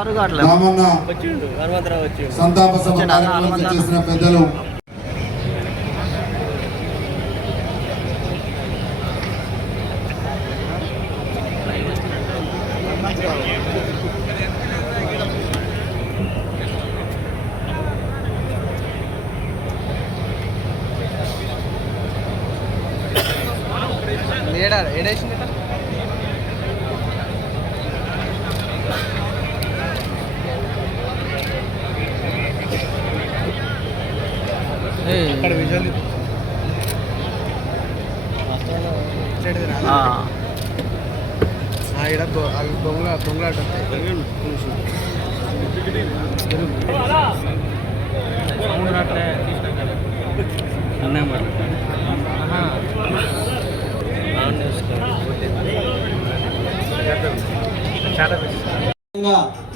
రామన్న సంతాప సభ కార్యక్రమం చేసిన పెద్దలు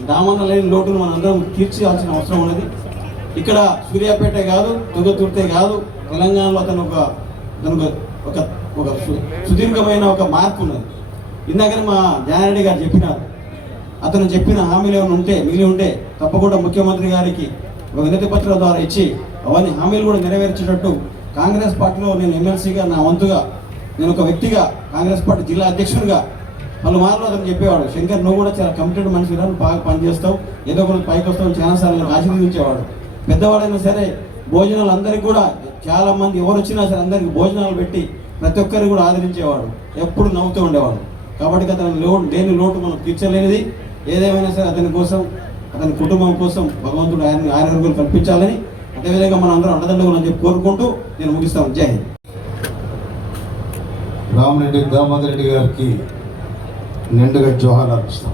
రామన్న లేని లోటును మనం అందరం తీర్చాల్సిన అవసరం ఉన్నది. ఇక్కడ సూర్యాపేట కాదు, తుంగతుర్తే కాదు, తెలంగాణలో అతను ఒక సుదీర్ఘమైన ఒక మార్పు ఉన్నది. ఇందాకనే మా జానారెడ్డి గారు చెప్పినారు, అతను చెప్పిన హామీలు ఏమైనా ఉంటే మిగిలి ఉంటే తప్పకుండా ముఖ్యమంత్రి గారికి ఒక వినతి పత్రం ద్వారా ఇచ్చి అవన్నీ హామీలు కూడా నెరవేర్చేటట్టు కాంగ్రెస్ పార్టీలో నేను ఎమ్మెల్సీగా నా వంతుగా నేను ఒక వ్యక్తిగా కాంగ్రెస్ పార్టీ జిల్లా అధ్యక్షుడిగా పలుమార్లు అతను చెప్పేవాడు, శంకర్ నువ్వు కూడా చాలా కమిటెడ్ మనిషిగా బాగా పనిచేస్తావు, ఏదో ఒకటి పైకి వస్తావు, చాలాసార్లు ఆశీర్వదించేవాడు. పెద్దవాడైనా సరే భోజనాలు అందరికీ కూడా చాలా మంది ఎవరు వచ్చినా సరే అందరికి భోజనాలు పెట్టి ప్రతి ఒక్కరికి కూడా ఆదరించేవాడు, ఎప్పుడు నవ్వుతూ ఉండేవాడు. కాబట్టి అతని లేని లోటు మనం తీర్చలేనిది. ఏదేమైనా సరే అతని కోసం, అతని కుటుంబం కోసం భగవంతుడు ఆయన ఆరోగ్యాలు కల్పించాలని, అదేవిధంగా మనం అందరం అండదండగా చెప్పి కోరుకుంటూ నేను ముగిస్తాను. జై హింద్. రామరెడ్డి దామోదర్ రెడ్డి గారికి నిండుగా జోహార్ అర్పిస్తాం.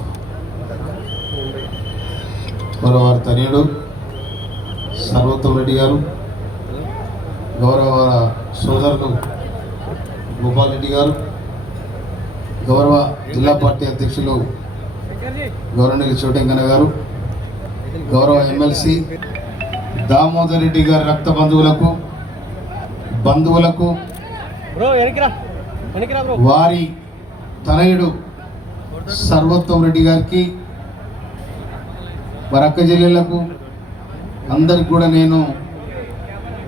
వారి తనయుడు సర్వోత్తమ్ రెడ్డి గారు, గౌరవ సోదరులు గోపాల్ రెడ్డి గారు, గౌరవ జిల్లా పార్టీ అధ్యక్షులు గౌరవనీయులు చోటెంకన్న గారు, గౌరవ ఎమ్మెల్సీ దామోదర్ రెడ్డి గారి రక్త బంధువులకు వారి తనయుడు సర్వోత్తమ్ రెడ్డి గారికి, వారి అక్క చెల్లెళ్లకు అందరికి కూడా నేను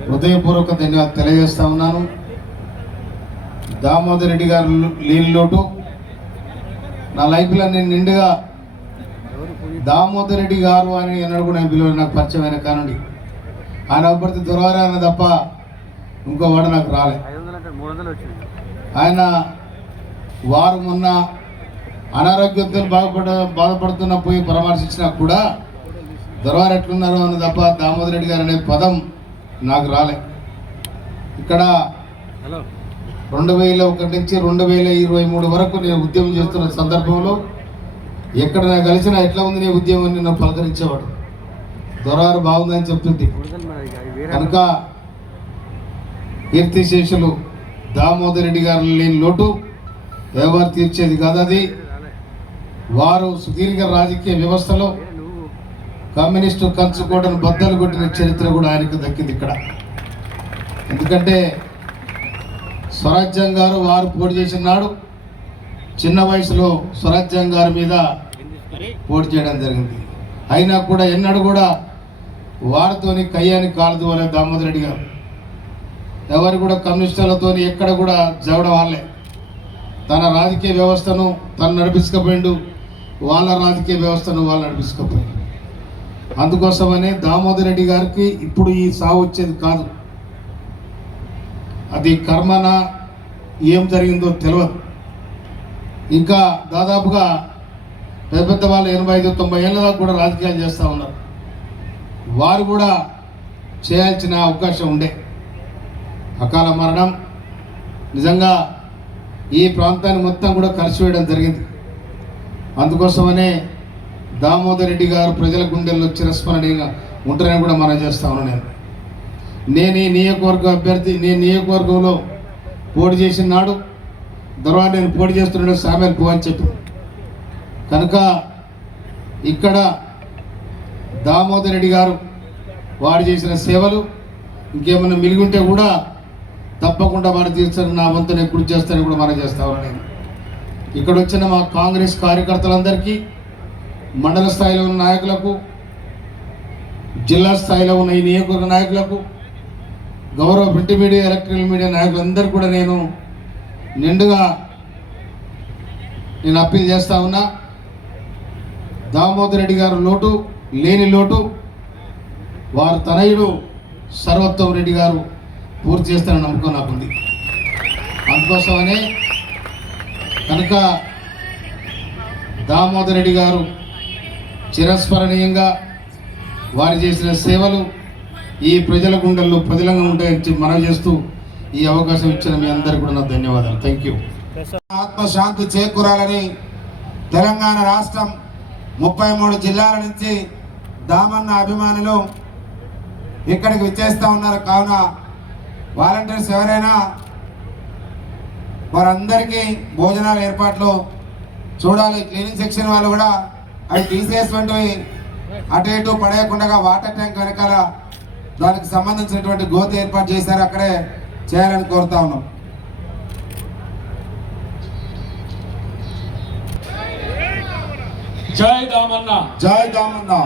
హృదయపూర్వక ధన్యవాదాలు తెలియజేస్తా ఉన్నాను. దామోదర్ రెడ్డి గారు లేని లోటు నా లైఫ్లో నేను నిండుగా దామోదర్ రెడ్డి గారు అని ఎన్నడూ కూడా పిలువ నాకు పరిచయమైన కానుండి ఆయన అప్పటి దుర్వారాయణ తప్ప ఇంకో వాడు నాకు రాలే. ఆయన వారు మొన్న అనారోగ్యంతో బాధపడుతున్న పోయి పరామర్శించినా కూడా దొరవారు ఎట్లున్నారు అని తప్ప దామోదర్ రెడ్డి గారు అనే పదం నాకు రాలే. ఇక్కడ 2001 నుంచి 2023 వరకు నేను ఉద్యమం చేస్తున్న సందర్భంలో ఎక్కడ నాకు కలిసినా ఎట్లా ఉంది నీ ఉద్యమం అని నన్ను పలకరించేవాడు. దొరవారు బాగుందని చెప్తుంది. కనుక కీర్తిశేషులు దామోదర్ రెడ్డి గారు లేని లోటు ఎవరు తీర్చేది కాదు. అది వారు సుదీర్ఘ రాజకీయ వ్యవస్థలో కమ్యూనిస్టు కంచుకోవడం బద్దలు కొట్టిన చరిత్ర కూడా ఆయనకు దక్కింది ఇక్కడ. ఎందుకంటే స్వరాజ్యం గారు వారు పోటీ చేసిన నాడు చిన్న వయసులో స్వరాజ్యం గారి మీద పోటీ చేయడం జరిగింది. అయినా కూడా ఎన్నడూ కూడా వారితోని కయ్యాని కాలదు అనే దామోదర్ రెడ్డి గారు ఎవరు కూడా కమ్యూనిస్టులతో ఎక్కడ కూడా జవడం వాళ్ళే. తన రాజకీయ వ్యవస్థను తను నడిపించకపోయిండు, వాళ్ళ రాజకీయ వ్యవస్థను వాళ్ళు నడిపించకపోయిండు. అందుకోసమనే దామోదర్ రెడ్డి గారికి ఇప్పుడు ఈ సావు వచ్చేది కాదు. అది కర్మన ఏం జరిగిందో తెలియదు. ఇంకా దాదాపుగా పెద్ద వాళ్ళు 85-90 ఏళ్ళ దాకా కూడా రాజకీయాలు చేస్తూ ఉన్నారు. వారు కూడా చేయాల్సిన అవకాశం ఉండే. అకాల మరణం నిజంగా ఈ ప్రాంతాన్ని మొత్తం కూడా కలిసివేయడం జరిగింది. అందుకోసమనే దామోదర్ రెడ్డి గారు ప్రజల గుండెల్లో చిరస్మరణీయంగా ఉంటారని కూడా మనం చేస్తా ఉన్నాను. నేను ఈ నియోజకవర్గ అభ్యర్థి, నేను నియోజకవర్గంలో పోటీ చేసిన నాడు తర్వాత నేను పోటీ చేస్తున్నాడు సామేల్ పో అని చెప్పి, కనుక ఇక్కడ దామోదర్ రెడ్డి గారు వాడు చేసిన సేవలు ఇంకేమైనా మిలిగుంటే కూడా తప్పకుండా వాడు తీర్చని నా వంతునే కృషి చేస్తానని కూడా మనం చేస్తా ఉన్నాను. ఇక్కడ వచ్చిన మా కాంగ్రెస్ కార్యకర్తలందరికీ మండల స్థాయిలో ఉన్న నాయకులకు, జిల్లా స్థాయిలో ఉన్న ఈ నియోజకవర్గ నాయకులకు, గౌరవ ప్రింట్ మీడియా, ఎలక్ట్రానిక్ మీడియా నాయకులందరూ కూడా నేను నిండుగా అప్పీల్ చేస్తా ఉన్నా. దామోదర్ రెడ్డి గారు లోటు లేని లోటు వారు తనయుడు సర్వోత్తమ రెడ్డి గారు పూర్తి చేస్తారని నమ్మకం నాకుంది. అందుకోసమనే కనుక దామోదర్ రెడ్డి గారు చిరస్మరణీయంగా వారు చేసిన సేవలు ఈ ప్రజల గుండెల్లో పదిలంగా ఉంటాయని మనవి చేస్తూ ఈ అవకాశం ఇచ్చిన మీ అందరికీ కూడా నా ధన్యవాదాలు. Thank you. ఆత్మశాంతి చేకూరాలని తెలంగాణ రాష్ట్రం 33 జిల్లాల నుంచి దామన్న అభిమానులు ఇక్కడికి విచ్చేస్తూ ఉన్నారు. కావున వాలంటీర్స్ ఎవరైనా వారందరికీ భోజనాల ఏర్పాట్లు చూడాలి. క్లీనింగ్ సెక్షన్ వాళ్ళు కూడా అవి తీసేసినటువంటివి అటు ఇటు పడేయకుండా వాటర్ ట్యాంక్ వెనకాల దానికి సంబంధించినటువంటి గోతి ఏర్పాటు చేశారు, అక్కడే చేయాలని కోరుతా ఉన్నాం. जय दामन्ना, जय दामन्ना,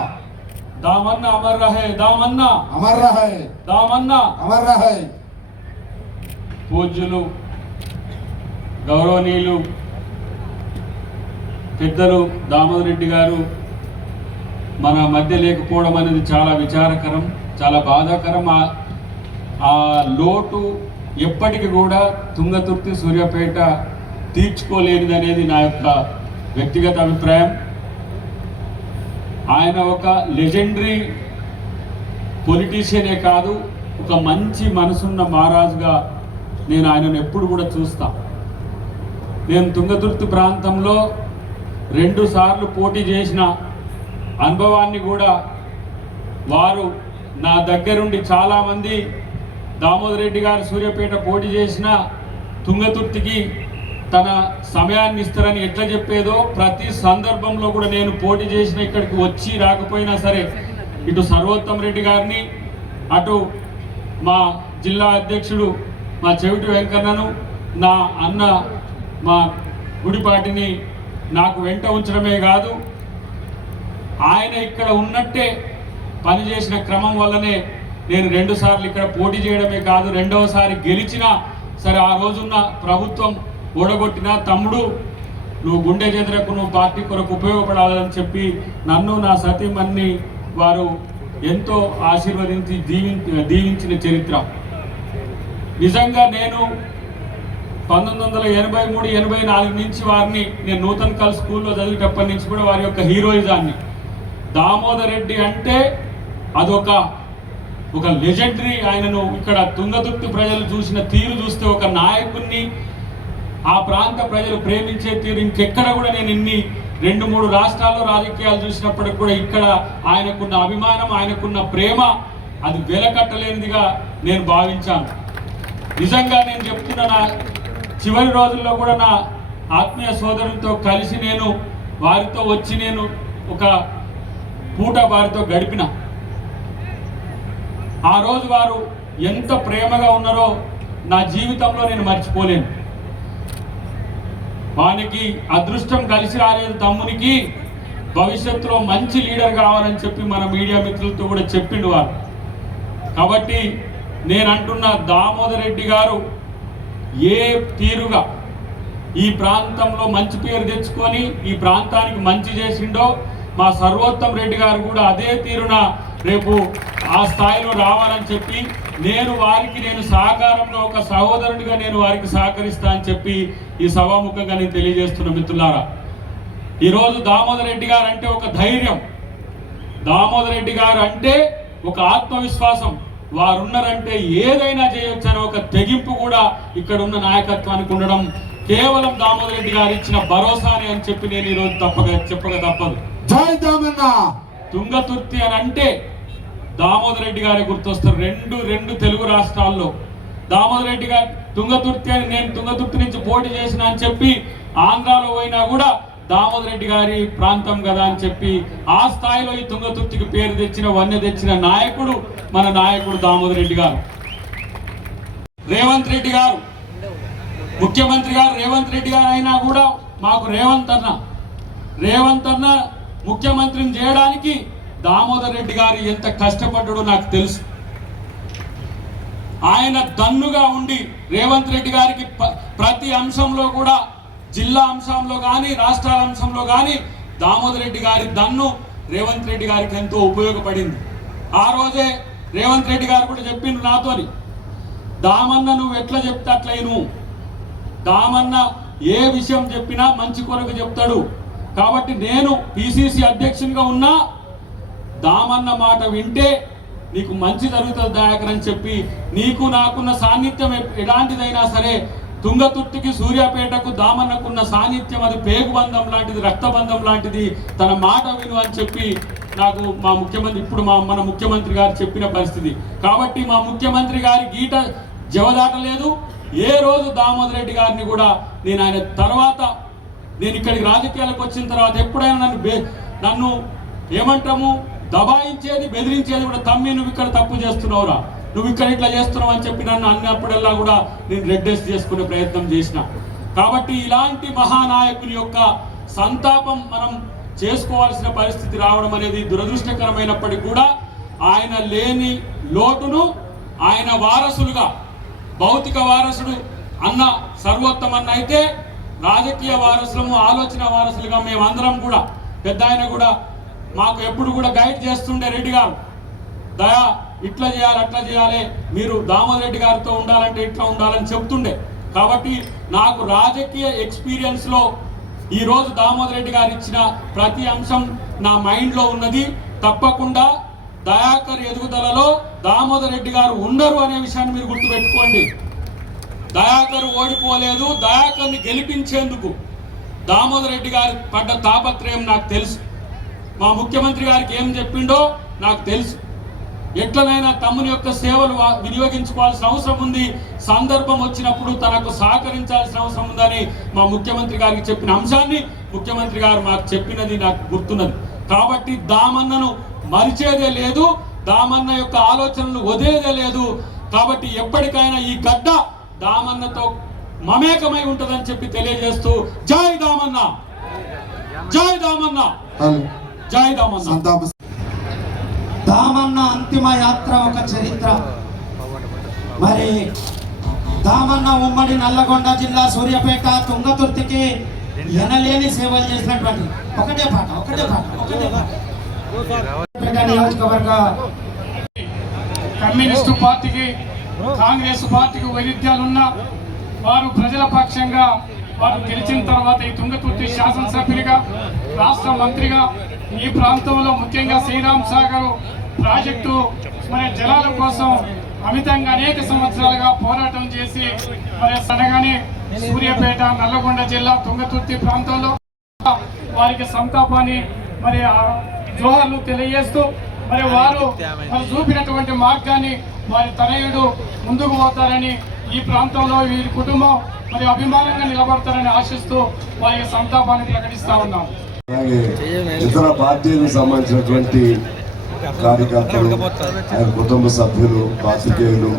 दामन्ना अमर रहे, दामन्ना अमर रहे, दामन्ना अमर रहे. పూజ్యులు గౌరవనీయులు పెద్దలు దామోదర్ రెడ్డి గారు మన మధ్య లేకపోవడం అనేది చాలా విచారకరం, చాలా బాధాకరం. ఆ లోటు ఎప్పటికీ కూడా తుంగతుర్తి, సూర్యాపేట తీర్చుకోలేనిది అనేది నా యొక్క వ్యక్తిగత అభిప్రాయం. ఆయన ఒక లెజెండరీ పొలిటీషియనే కాదు, ఒక మంచి మనసున్న మహారాజుగా నేను ఆయనను ఎప్పుడు కూడా చూస్తా. నేను తుంగతుర్తి ప్రాంతంలో 2 సార్లు పోటీ చేసిన అనుభవాన్ని కూడా వారు నా దగ్గరుండి చాలామంది దామోదర్ రెడ్డి గారు సూర్యాపేట పోటీ చేసిన తుంగతుర్తికి తన సమయాన్ని ఇస్తారని ఎట్లా చెప్పేదో ప్రతి సందర్భంలో కూడా నేను పోటీ చేసిన ఇక్కడికి వచ్చి రాకపోయినా సరే ఇటు సర్వోత్తమ రెడ్డి గారిని, అటు మా జిల్లా అధ్యక్షుడు మా చెవిటి వెంకన్నను, నా అన్న మా గుడిపాటిని నాకు వెంట ఉంచడమే కాదు, ఆయన ఇక్కడ ఉన్నట్టే పనిచేసిన క్రమం వల్లనే నేను 2 సార్లు ఇక్కడ పోటీ చేయడమే కాదు, 2వసారి గెలిచినా సరే ఆ రోజున్న ప్రభుత్వం ఓడగొట్టిన తమ్ముడు నువ్వు గుండె చెదరకు, నువ్వు పార్టీ కొరకు ఉపయోగపడాలని చెప్పి నన్ను నా సతీమణిని వారు ఎంతో ఆశీర్వదించి దీవించిన చరిత్ర. నిజంగా నేను 1983-84 నుంచి వారిని నేను నూతన్ కల్ స్కూల్లో చదివేటప్పటి నుంచి కూడా వారి యొక్క హీరోయిజాన్ని, దామోదర్ రెడ్డి అంటే అదొక లెజెండరీ. ఆయనను ఇక్కడ తుంగతుర్తి ప్రజలు చూసిన తీరు చూస్తే ఒక నాయకుడిని, ఆ ప్రాంత ప్రజలు ప్రేమించే తీరు ఇంకెక్కడ కూడా నేను ఇన్ని 2-3 రాష్ట్రాల్లో రాజకీయాలు చూసినప్పటికి కూడా ఇక్కడ ఆయనకున్న అభిమానం, ఆయనకున్న ప్రేమ అది వెలకట్టలేనిదిగా నేను భావించాను. నిజంగా నేను చెప్తున్న నా చివరి రోజుల్లో కూడా నా ఆత్మీయ సోదరులతో కలిసి నేను వారితో వచ్చి నేను ఒక పూట వారితో గడిపిన. ఆ రోజు వారు ఎంత ప్రేమగా ఉన్నారో నా జీవితంలో నేను మర్చిపోలేను. వానికి అదృష్టం కలిసి రాలేదు, తమ్మునికి భవిష్యత్తులో మంచి లీడర్ కావాలని చెప్పి మన మీడియా మిత్రులతో కూడా చెప్పిండు వారు. కాబట్టి నేను అంటున్న దామోదర్ రెడ్డి గారు ఏ తీరుగా ఈ ప్రాంతంలో మంచి పేరు తెచ్చుకొని ఈ ప్రాంతానికి మంచి చేసిండో మా సర్వోత్తమ రెడ్డి గారు కూడా అదే తీరున రేపు ఆ స్థాయిలో రావాలని చెప్పి నేను సహకారంగా ఒక సహోదరుడిగా నేను వారికి సహకరిస్తా అని చెప్పి ఈ సభాముఖంగా నేను తెలియజేస్తున్న మిత్రులారా. ఈరోజు దామోదర్ రెడ్డి గారు అంటే ఒక ధైర్యం, దామోదర్ రెడ్డి గారు అంటే ఒక ఆత్మవిశ్వాసం, వారున్నారంటే ఏదైనా చేయొచ్చు అనే ఒక తెగింపు కూడా ఇక్కడ ఉన్న నాయకత్వానికి ఉండడం కేవలం దామోదర్ రెడ్డి గారు ఇచ్చిన భరోసానే అని చెప్పి నేను ఈరోజు చెప్పక తప్పదు. జై దామన్న. తుంగతుర్తి అని అంటే దామోదర్ రెడ్డి గారే గుర్తొస్తారు. రెండు తెలుగు రాష్ట్రాల్లో దామోదర్ రెడ్డి గారు తుంగతుర్తి అని, నేను తుంగతుర్తి నుంచి పోటీ చేసిన అని చెప్పి ఆంధ్రాలో పోయినా కూడా దామోదర్ రెడ్డి గారి ప్రాంతం కదా అని చెప్పి ఆ స్థాయిలో ఈ తుంగతుర్తికి పేరు తెచ్చిన, వన్నె తెచ్చిన నాయకుడు మన నాయకుడు దామోదర్ రెడ్డి గారు. రేవంత్ రెడ్డి గారు ముఖ్యమంత్రి గారు రేవంత్ రెడ్డి గారు అయినా కూడా మాకు రేవంత్ అన్న ముఖ్యమంత్రిని చేయడానికి దామోదర్ రెడ్డి గారు ఎంత కష్టపడ్డాడో నాకు తెలుసు. ఆయన దన్నుగా ఉండి రేవంత్ రెడ్డి గారికి ప్రతి అంశంలో కూడా, జిల్లా అంశంలో కానీ రాష్ట్రాల అంశంలో కానీ దామోదర్ రెడ్డి గారి దన్ను రేవంత్ రెడ్డి గారికి ఎంతో ఉపయోగపడింది. ఆ రోజే రేవంత్ రెడ్డి గారు కూడా చెప్పిండు నాతోని, దామన్న నువ్వు ఎట్లా చెప్తే అట్లయిను, దామన్న ఏ విషయం చెప్పినా మంచి కొరకు చెప్తాడు, కాబట్టి నేను పిసిసి అధ్యక్షునిగా ఉన్నా దామన్న మాట వింటే నీకు మంచి జరుగుతుంది దయాకర్ అని చెప్పి, నీకు నాకున్న సాన్నిధ్యం ఎలాంటిదైనా సరే తుంగతుర్తికి సూర్యాపేటకు దామన్నకున్న సాన్నిధ్యం అది పేగుబంధం లాంటిది, రక్తబంధం లాంటిది, తన మాట విను అని చెప్పి నాకు మా ముఖ్యమంత్రి, ఇప్పుడు మన ముఖ్యమంత్రి గారు చెప్పిన పరిస్థితి. కాబట్టి మా ముఖ్యమంత్రి గారి గీట జవదాటలేదు. ఏ రోజు దామోదర్ రెడ్డి గారిని కూడా నేను ఆయన తర్వాత, నేను ఇక్కడికి రాజకీయాలకు వచ్చిన తర్వాత ఎప్పుడైనా నన్ను ఏమంటాము దబాయించేది, బెదిరించేది కూడా, తమ్మి నువ్వు ఇక్కడ తప్పు చేస్తున్నావురా, నువ్వు ఇక్కడ ఇట్లా చేస్తున్నావు అని చెప్పి నన్ను అన్నప్పుడల్లా కూడా నేను రెడ్రెస్ చేసుకునే ప్రయత్నం చేసిన. కాబట్టి ఇలాంటి మహానాయకుని యొక్క సంతాపం మనం చేసుకోవాల్సిన పరిస్థితి రావడం అనేది దురదృష్టకరమైనప్పటికీ కూడా ఆయన లేని లోటును ఆయన వారసులుగా, భౌతిక వారసుడు అన్న సర్వోత్తమన్న అయితే రాజకీయ వారసులము, ఆలోచన వారసులుగా మేమందరం కూడా, పెద్ద ఆయన కూడా మాకు ఎప్పుడు కూడా గైడ్ చేస్తుండే రెడ్డి గారు, దయా ఇట్లా చేయాలి అట్లా చేయాలి, మీరు దామోదర్ రెడ్డి గారితో ఉండాలంటే ఇట్లా ఉండాలని చెప్తుండే. కాబట్టి నాకు రాజకీయ ఎక్స్పీరియన్స్లో ఈరోజు దామోదర్ రెడ్డి గారు ఇచ్చిన ప్రతి అంశం నా మైండ్లో ఉన్నది. తప్పకుండా దయాకర్ ఎదుగుదలలో దామోదర్ రెడ్డి గారు ఉండరు అనే విషయాన్ని మీరు గుర్తుపెట్టుకోండి. దయాకర్ ఓడిపోలేదు, దయాకర్ని గెలిపించేందుకు దామోదర్ రెడ్డి గారు పడ్డ తాపత్రయం నాకు తెలుసు. మా ముఖ్యమంత్రి గారికి ఏం చెప్పిండో నాకు తెలుసు. ఎట్లనైనా తమ్ముని యొక్క సేవలు వినియోగించుకోవాల్సిన అవసరం ఉంది, సందర్భం వచ్చినప్పుడు తనకు సహకరించాల్సిన అవసరం ఉందని మా ముఖ్యమంత్రి గారికి చెప్పిన అంశాన్ని ముఖ్యమంత్రి గారు మాకు చెప్పినది నాకు గుర్తున్నది. కాబట్టి దామన్నను మరిచేదే లేదు, దామన్న యొక్క ఆలోచనలు వదిలేదే లేదు. కాబట్టి ఎప్పటికైనా ఈ గడ్డ దామన్నతో మమేకమై ఉంటుందని చెప్పి తెలియజేస్తూ జై దామన్న, జై దామన్న, జై దామన్న. దామన్న అంతిమ యాత్ర ఒక చరిత్ర. మరి దామన్న ఉమ్మడి నల్లగొండ జిల్లా సూర్యాపేట తుంగతుర్తికి ఎనలేని సేవలు చేసినటువంటి ఒకటే పాట నియోజకవర్గ కమ్యూనిస్టు పార్టీకి, కాంగ్రెస్ పార్టీకి వైరుధ్యాలున్న వారు ప్రజల పక్షంగా వారు గెలిచిన తర్వాత ఈ తుంగతుర్తి శాసనసభ్యులుగా, రాష్ట్ర మంత్రిగా ఈ ప్రాంతంలో ముఖ్యంగా శ్రీరామ్ సాగర్ ప్రాజెక్టు మరి జలాల కోసం అమితంగా అనేక సంవత్సరాలుగా పోరాటం చేసి మరి అనగానే సూర్యాపేట, నల్లగొండ జిల్లా తుంగతుర్తి ప్రాంతంలో వారికి సంతాపాన్ని మరి జోహార్లు తెలియజేస్తూ మరి వారు చూపినటువంటి మార్గాన్ని వారి తనయుడు ముందుకు పోతారని, ఈ ప్రాంతంలో వీరి కుటుంబం మరి అభిమానంగా నిలబడతారని ఆశిస్తూ వారి సంతాపాన్ని ప్రకటిస్తా ఉన్నాం. అలాగే ఇతర పార్టీలకు సంబంధించినటువంటి కార్యకర్తలు, ఆయన కుటుంబ సభ్యులు, పాత్రికేయులు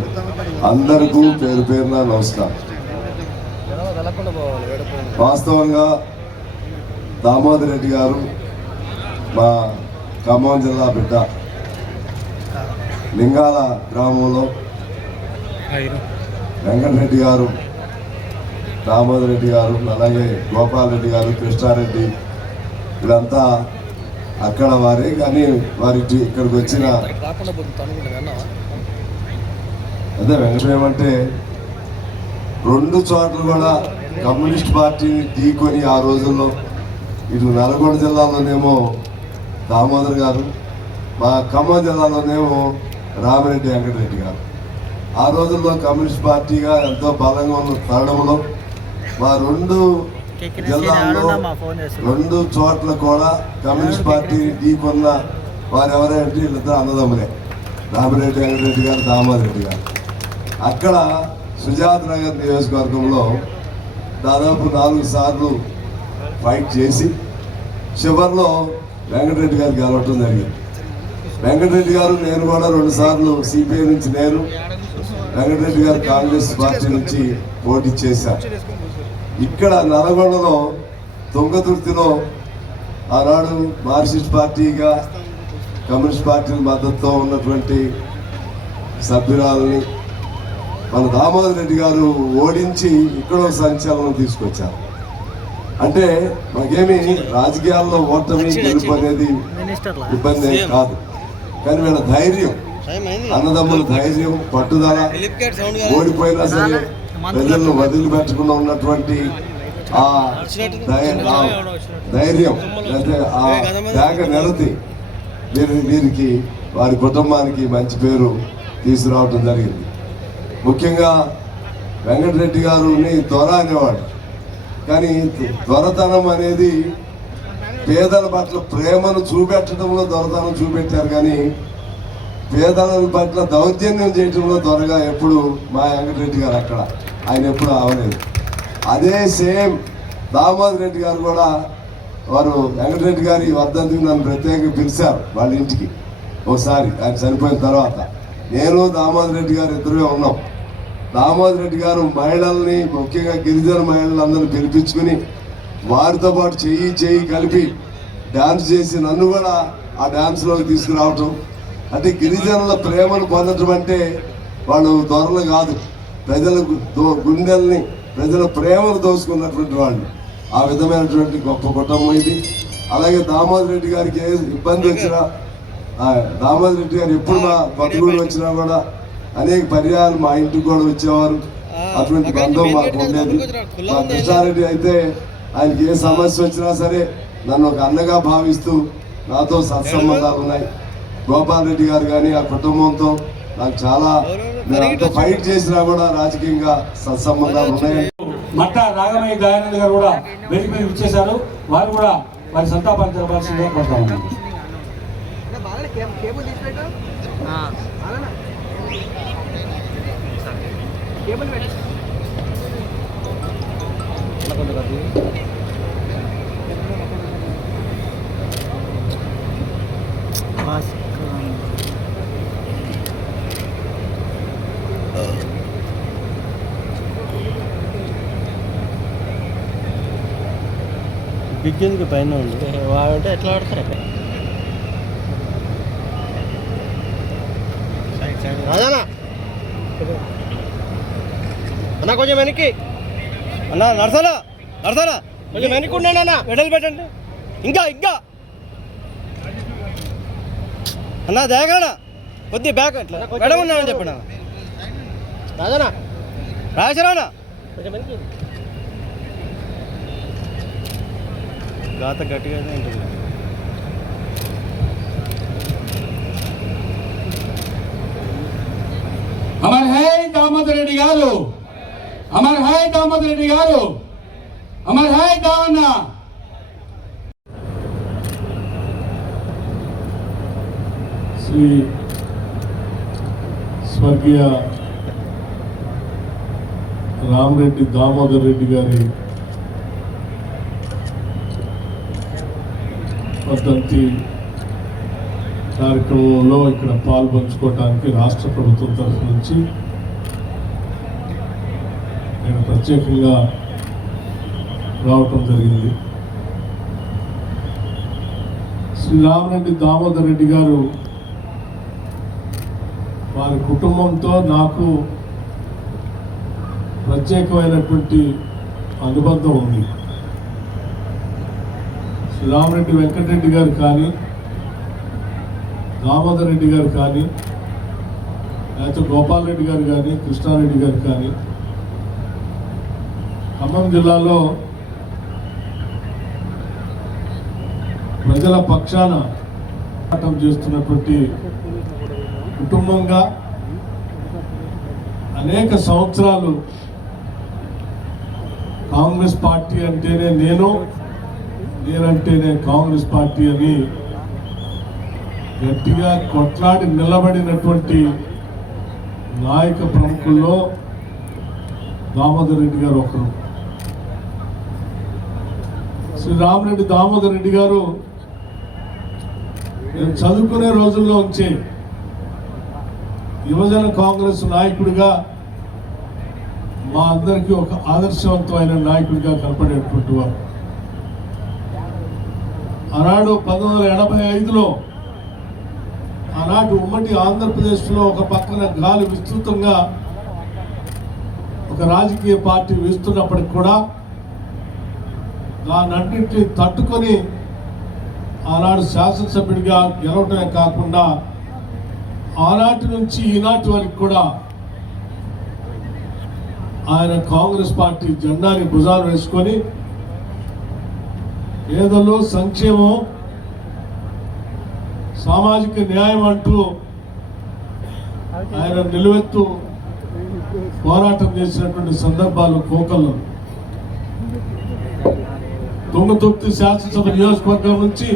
అందరికీ పేరు పేరున నమస్కారం. వాస్తవంగా దామోదర్ రెడ్డి గారు మా ఖమ్మం జిల్లా బిడ్డ. లింగాల గ్రామంలో వెంకటరెడ్డి గారు, దామోదర్ రెడ్డి గారు, అలాగే గోపాల్ రెడ్డి గారు, కృష్ణారెడ్డి వీళ్ళంతా అక్కడ వారే. కానీ వారి ఇక్కడికి వచ్చిన అదే వెంకటం ఏమంటే 2 చోట్ల కూడా కమ్యూనిస్ట్ పార్టీని ఢీకొని ఆ రోజుల్లో ఇటు నల్గొండ జిల్లాలోనేమో దామోదర్ గారు, మా ఖమ్మం జిల్లాలోనేమో రామిరెడ్డి వెంకటరెడ్డి గారు. ఆ రోజుల్లో కమ్యూనిస్ట్ పార్టీగా ఎంతో బలంగా ఉన్న తరుణంలో మా 2 జిల్లాల్లో 2 చోట్ల కూడా కమ్యూనిస్ట్ పార్టీ ఢీకొన్న వారు ఎవరంటే వీళ్ళిద్దరు అన్నదమ్ములే, రామిరెడ్డి వెంకటరెడ్డి గారు, దామోదర్ రెడ్డి గారు. అక్కడ సుజాత్ నగర్ నియోజకవర్గంలో దాదాపు 4 సార్లు ఫైట్ చేసి చివరిలో వెంకటరెడ్డి గారు గెలవటం జరిగింది. వెంకటరెడ్డి గారు, నేను కూడా 2 సార్లు సిపిఐ నుంచి నేను, వెంకటరెడ్డి గారు కాంగ్రెస్ పార్టీ నుంచి పోటీ చేశారు. ఇక్కడ నల్గొండలో తుంగతుర్తిలో ఆనాడు మార్క్సిస్ట్ పార్టీగా కమ్యూనిస్ట్ పార్టీల మద్దతుతో ఉన్నటువంటి సభ్యురాలని మన దామోదర్ రెడ్డి గారు ఓడించి ఇక్కడ ఒక సంచలనం తీసుకొచ్చారు. అంటే మాకేమి రాజకీయాల్లో ఓటమి గెలుపు అనేది ఇబ్బంది ఏం కాదు, కానీ వీళ్ళ ధైర్యం, అన్నదమ్ముల ధైర్యం, పట్టుదల, ఓడిపోయినా సరే ప్రజలను వదిలిపెట్టకుండా ఉన్నటువంటి ఆ ధైర్యం, అంటే ఆ త్యాగ నిరతి వీరికి వారి కుటుంబానికి మంచి పేరు తీసుకురావటం జరిగింది. ముఖ్యంగా వెంకటరెడ్డి గారుని దొర అనేవాడు, కానీ దొరతనం అనేది పేదల పట్ల ప్రేమను చూపెట్టడంలో దొరతనం చూపెట్టారు, కానీ పేదల పట్ల దౌర్జన్యం చేయడంలో దొరగా ఎప్పుడు మా వెంకటరెడ్డి గారు అక్కడ ఆయన ఎప్పుడు అవలేదు. అదే సేమ్ దామోదర్ రెడ్డి గారు కూడా, వారు వెంకటరెడ్డి గారి వర్ధంతికి నన్ను ప్రత్యేకంగా పిలిచారు వాళ్ళ ఇంటికి ఒకసారి, ఆయన చనిపోయిన తర్వాత. నేను దామోదర్ రెడ్డి గారు ఇద్దరే ఉన్నాం. దామోదర్ రెడ్డి గారు మహిళల్ని, ముఖ్యంగా గిరిజన మహిళలందరినీ పిలిపించుకుని వారితో పాటు చెయ్యి కలిపి డ్యాన్స్ చేసి నన్ను కూడా ఆ డ్యాన్స్లోకి తీసుకురావటం. అంటే గిరిజనుల ప్రేమను పొందటం అంటే వాళ్ళు దొరలు కాదు, ప్రజల గుండెల్ని, ప్రజల ప్రేమను దోసుకున్నటువంటి వాళ్ళు. ఆ విధమైనటువంటి గొప్ప కుటుంబం ఇది. అలాగే దామోదర్ రెడ్డి గారికి ఏ ఇబ్బంది వచ్చినా, దామోదర్ రెడ్డి గారు ఎప్పుడు మా కొత్తగూడు వచ్చినా కూడా అనేక పర్యాలు మా ఇంటికి కూడా వచ్చేవారు. అటువంటి బంధం మాకు ఉండేది. మా కృష్ణారెడ్డి అయితే ఆయనకి ఏ సమస్య వచ్చినా సరే నన్ను ఒక అన్నగా భావిస్తూ నాతో సత్సంబంధాలు ఉన్నాయి. గోపాల్ రెడ్డి గారు కానీ ఆ కుటుంబంతో నాకు చాలా, నేను అంత ఫైట్ చేసినా కూడా రాజకీయంగా సత్సంబంధాలు ఉన్నాయి. మట్ట రాగమయ్య దయానంద్ గారు కూడా వేదిక మీద ఇచ్చేశారు. వారు కూడా వారి సంతాపాన్ని తెలపాల్సిందిగా కోరుతా ఉన్నాను. బిగ్గెందుకు పైన ఉంది వాడంటే ఎట్లా ఆడతారు అదానా అన్నా కొంచెం వెనక్కి అన్నా నడసాలా కొంచెం వెనక్కి ఉండండి అన్న, వెడలు పెట్టండి. ఇంకా అన్నా దేగానా కొద్ది బ్యాక్ అట్లా వెడ ఉన్నామని చెప్పండి అన్న. రాజనా రాజరానా కొంచెం వెనక్కి గాత గట్టిగానే ఉంటుంది. అమర్ హై దామోదర్ రెడ్డి గారు, అమర్ హై దామోదర్ రెడ్డి గారు, అమర్ హై దావన్న. శ్రీ స్వర్గీయ రామరెడ్డి దామోదర్ రెడ్డి గారి వర్ధంతి కార్యక్రమంలో ఇక్కడ పాల్పంచుకోవడానికి రాష్ట్ర ప్రభుత్వం తరఫు నుంచి నేను ప్రత్యేకంగా రావటం జరిగింది. శ్రీ రామరెడ్డి దామోదర్ రెడ్డి గారు వారి కుటుంబంతో నాకు ప్రత్యేకమైనటువంటి అనుబంధం ఉంది. శ్రీ రామరెడ్డి వెంకటరెడ్డి గారు కానీ, దామోదర్ రెడ్డి గారు కానీ, లేకపోతే గోపాల్ రెడ్డి గారు కానీ, కృష్ణారెడ్డి గారు కానీ ఖమ్మం జిల్లాలో ప్రజల పక్షాన పోరాటం చేస్తున్నటువంటి కుటుంబంగా అనేక సంవత్సరాలు కాంగ్రెస్ పార్టీ అంటేనే నేనంటేనే కాంగ్రెస్ పార్టీ అని గట్టిగా కొట్లాడి నిలబడినటువంటి నాయక ప్రముఖుల్లో దామోదర్ రెడ్డి గారు ఒకరు. శ్రీ రామరెడ్డి దామోదర్ రెడ్డి గారు నేను చదువుకునే రోజుల్లో ఉంచే యువజన కాంగ్రెస్ నాయకుడిగా మా అందరికీ ఒక ఆదర్శవంతమైన నాయకుడిగా కనపడేటువంటి వారు. ఆనాడు 1985లో ఆనాటి ఉమ్మడి ఆంధ్రప్రదేశ్లో ఒక పక్కన గాలి విస్తృతంగా ఒక రాజకీయ పార్టీ వేస్తున్నప్పటికి కూడా దాన్నింటినీ తట్టుకొని ఆనాడు శాసనసభ్యుడిగా గెలవటమే కాకుండా ఆనాటి నుంచి ఈనాటి వరకు కూడా ఆయన కాంగ్రెస్ పార్టీ జెండాని భుజాలు వేసుకొని పేదలు, సంక్షేమం, సామాజిక న్యాయం అంటూ ఆయన నిలువెత్తు పోరాటం చేసినటువంటి సందర్భాలు కోకల్లో. తుంగతుర్తి శాసనసభ నియోజకవర్గం నుంచి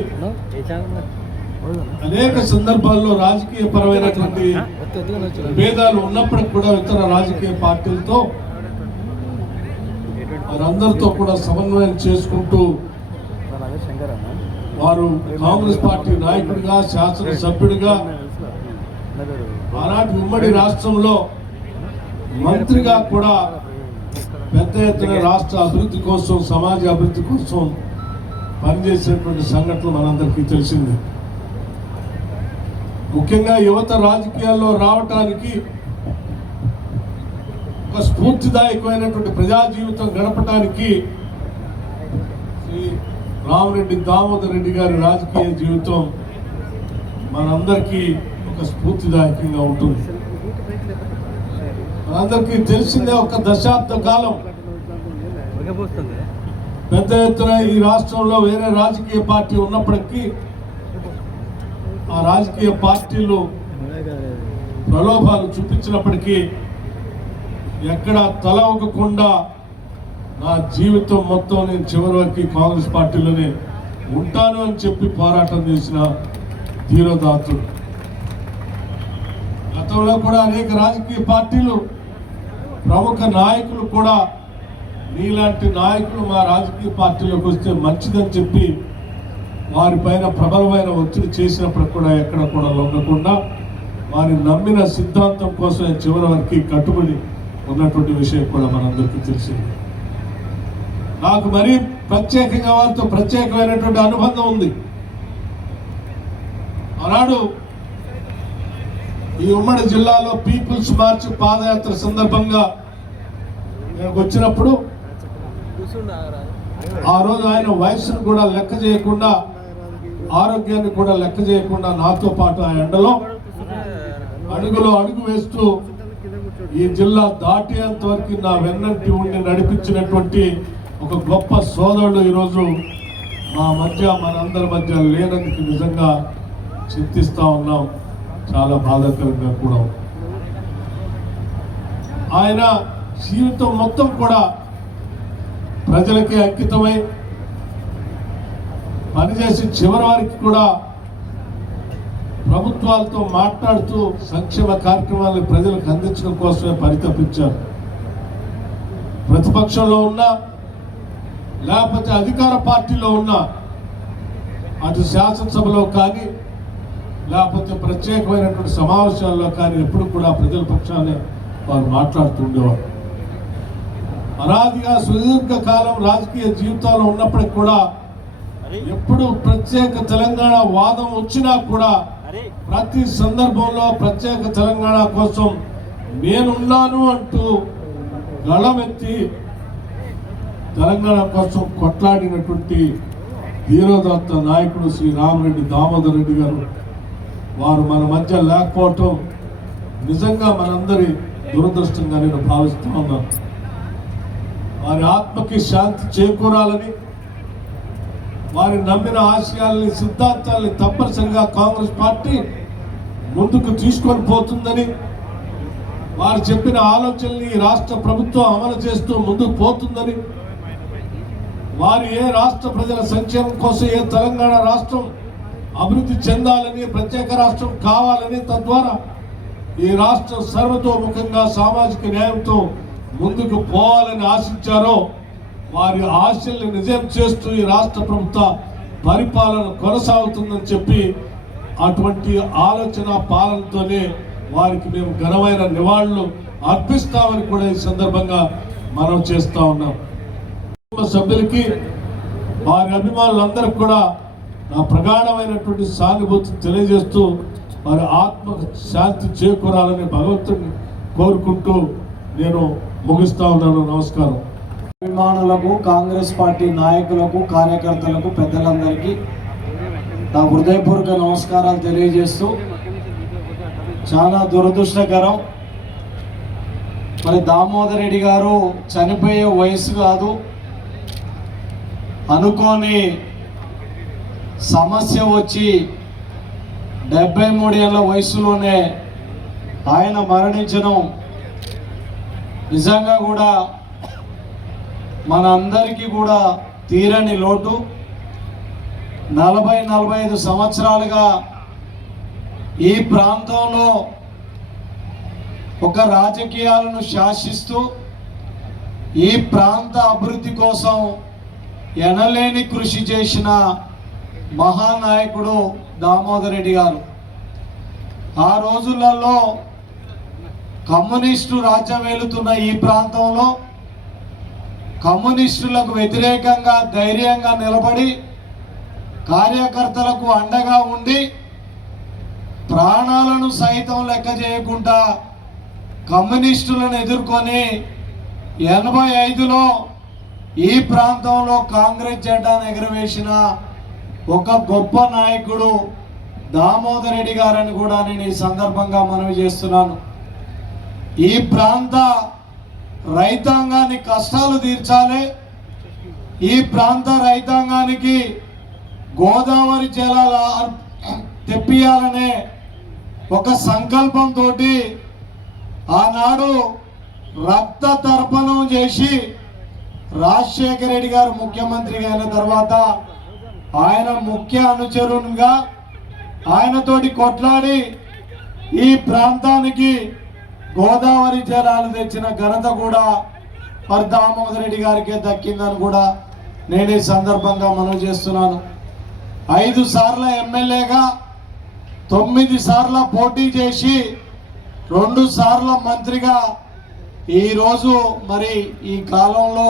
అనేక సందర్భాల్లో రాజకీయ పరమైనటువంటి భేదాలు ఉన్నప్పటికీ కూడా ఇతర రాజకీయ పార్టీలతో వారందరితో కూడా సమన్వయం చేసుకుంటూ వారు కాంగ్రెస్ పార్టీ నాయకుడిగా, శాసనసభ్యుడిగా, ఆనాటి ఉమ్మడి రాష్ట్రంలో మంత్రిగా కూడా పెద్ద ఎత్తున రాష్ట్ర అభివృద్ధి కోసం, సమాజ అభివృద్ధి కోసం పనిచేసినటువంటి సంఘటనలు మనందరికీ తెలిసింది. ముఖ్యంగా యువత రాజకీయాల్లో రావటానికి, ఒక స్ఫూర్తిదాయకమైనటువంటి ప్రజా జీవితం గడపటానికి శ్రీ రామిరెడ్డి దామోదర్ రెడ్డి గారి రాజకీయ జీవితం మనందరికీ ఒక స్ఫూర్తిదాయకంగా ఉంటుంది. మనందరికీ తెలిసిందే, ఒక దశాబ్ద కాలం పెద్ద ఎత్తున ఈ రాష్ట్రంలో వేరే రాజకీయ పార్టీ ఉన్నప్పటికీ ఆ రాజకీయ పార్టీలు ప్రలోభాలు చూపించినప్పటికీ ఎక్కడ తల ఒగ్గకుండా నా జీవితం మొత్తం నేను చివరి వరకు కాంగ్రెస్ పార్టీలోనే ఉంటాను అని చెప్పి పోరాటం చేసిన ధీరోదాత్తుడు. గతంలో కూడా అనేక రాజకీయ పార్టీలు, ప్రముఖ నాయకులు కూడా నీలాంటి నాయకులు మా రాజకీయ పార్టీలోకి వస్తే మంచిదని చెప్పి వారిపైన ప్రబలమైన ఒత్తిడి చేసినప్పుడు కూడా ఎక్కడ కూడా లొంగకుండా వారి నమ్మిన సిద్ధాంతం కోసం చివరి వరకు కట్టుబడి ఉన్నటువంటి విషయం కూడా మనందరికీ తెలిసింది. నాకు మరీ ప్రత్యేకంగా వారితో ప్రత్యేకమైనటువంటి అనుబంధం ఉంది. ఆనాడు ఈ ఉమ్మడి జిల్లాలో పీపుల్స్ మార్చ్ పాదయాత్ర సందర్భంగా వచ్చినప్పుడు ఆ రోజు ఆయన వయసును కూడా లెక్క చేయకుండా, ఆరోగ్యాన్ని కూడా లెక్క చేయకుండా నాతో పాటు ఆ ఎండలో అడుగులో అడుగు వేస్తూ ఈ జిల్లా దాటేంత వరకు నా వెన్నంటి ఉండి నడిపించినటువంటి ఒక గొప్ప సోదరుడు ఈరోజు మా మధ్య, మనందరి మధ్య లేనందుకు నిజంగా చింతిస్తూ ఉన్నాం. చాలా బాధాకరంగా కూడా. ఆయన జీవితం మొత్తం కూడా ప్రజలకి అంకితమై పనిచేసి చివరి వారికి కూడా ప్రభుత్వాలతో మాట్లాడుతూ సంక్షేమ కార్యక్రమాలను ప్రజలకు అందించడం కోసమే పరితపించారు. ప్రతిపక్షంలో ఉన్నా లేకపోతే అధికార పార్టీలో ఉన్నా, అటు శాసనసభలో కానీ లేకపోతే ప్రత్యేకమైనటువంటి సమావేశాల్లో కానీ ఎప్పుడు కూడా ప్రజల పక్షాన్ని వారు మాట్లాడుతూ ఉండేవారు. అనాదిగా సుదీర్ఘ కాలం రాజకీయ జీవితాల్లో ఉన్నప్పటికీ కూడా ఎప్పుడు ప్రత్యేక తెలంగాణ వాదం వచ్చినా కూడా ప్రతి సందర్భంలో ప్రత్యేక తెలంగాణ కోసం నేనున్నాను అంటూ గళమెత్తి తెలంగాణ కోసం కొట్లాడినటువంటి ధీరోదాత్త నాయకుడు శ్రీ రామిరెడ్డి దామోదర్ రెడ్డి గారు వారు మన మధ్య లేకపోవటం నిజంగా మనందరి దురదృష్టంగా నేను భావిస్తూ ఉన్నాను. వారి ఆత్మకి శాంతి చేకూరాలని, వారి నమ్మిన ఆశయాల్ని, సిద్ధాంతాలని తప్పనిసరిగా కాంగ్రెస్ పార్టీ ముందుకు తీసుకొని పోతుందని, వారు చెప్పిన ఆలోచనల్ని రాష్ట్ర ప్రభుత్వం అమలు చేస్తూ ముందుకు పోతుందని, వారు ఏ రాష్ట్ర ప్రజల సంక్షేమం కోసం, ఏ తెలంగాణ రాష్ట్రం అభివృద్ధి చెందాలని, ప్రత్యేక రాష్ట్రం కావాలని, తద్వారా ఈ రాష్ట్రం సర్వతోముఖంగా సామాజిక న్యాయంతో ముందుకు పోవాలని ఆశించారో వారి ఆశల్ని నిజం చేస్తూ ఈ రాష్ట్ర ప్రభుత్వ పరిపాలన కొనసాగుతుందని చెప్పి అటువంటి ఆలోచన పాలనతోనే వారికి మేము ఘనమైన నివాళులు అర్పిస్తామని కూడా ఈ సందర్భంగా మనం చేస్తూ ఉన్నాం. సభ్యులకి, వారి అభిమానులందరికీ కూడా నా ప్రగాఢమైనటువంటి సానుభూతి తెలియజేస్తూ వారి ఆత్మకు శాంతి చేకూరాలని భగవంతుడిని కోరుకుంటూ నేను ముగిస్తా ఉన్నాను. నమస్కారం. అభిమానులకు, కాంగ్రెస్ పార్టీ నాయకులకు, కార్యకర్తలకు, పెద్దలందరికీ నా హృదయపూర్వక నమస్కారాలు తెలియజేస్తూ, చాలా దురదృష్టకరం, మరి దామోదర్ రెడ్డి గారు చనిపోయే వయసు కాదు, అనుకోని సమస్య వచ్చి 73 ఏళ్ళ వయసులోనే ఆయన మరణించడం నిజంగా కూడా మన అందరికీ కూడా తీరని లోటు. 40-45 సంవత్సరాలుగా ఈ ప్రాంతంలో ఒక రాజకీయాలను శాసిస్తూ ఈ ప్రాంత అభివృద్ధి కోసం ఎనలేని కృషి చేసిన మహానాయకుడు దామోదర్ రెడ్డి గారు. ఆ రోజులలో కమ్యూనిస్టు రాజ్యం ఏలుతున్న ఈ ప్రాంతంలో కమ్యూనిస్టులకు వ్యతిరేకంగా ధైర్యంగా నిలబడి కార్యకర్తలకు అండగా ఉండి ప్రాణాలను సైతం లెక్క చేయకుండా కమ్యూనిస్టులను ఎదుర్కొని 85లో ఈ ప్రాంతంలో కాంగ్రెస్ జెండాను ఎగరవేసిన ఒక గొప్ప నాయకుడు దామోదర్ రెడ్డి గారని కూడా నేను ఈ సందర్భంగా మనవి చేస్తున్నాను. ఈ ప్రాంత రైతాంగాన్ని కష్టాలు తీర్చాలి, ఈ ప్రాంత రైతాంగానికి గోదావరి జలాలు తెప్పియాలనే ఒక సంకల్పంతో ఆనాడు రక్త తర్పణం చేసి రాజశేఖర రెడ్డి గారు ముఖ్యమంత్రిగా అయిన తర్వాత ఆయన ముఖ్య అనుచరునిగా ఆయనతోటి కొట్లాడి ఈ ప్రాంతానికి గోదావరి జలాలు తెచ్చిన ఘనత కూడా మరి దామోదర్ రెడ్డి గారికే దక్కిందని కూడా నేను ఈ సందర్భంగా మనవి చేస్తున్నాను. 5 సార్ల ఎమ్మెల్యేగా 9 సార్ల పోటీ చేసి 2 సార్ల మంత్రిగా ఈరోజు మరి ఈ కాలంలో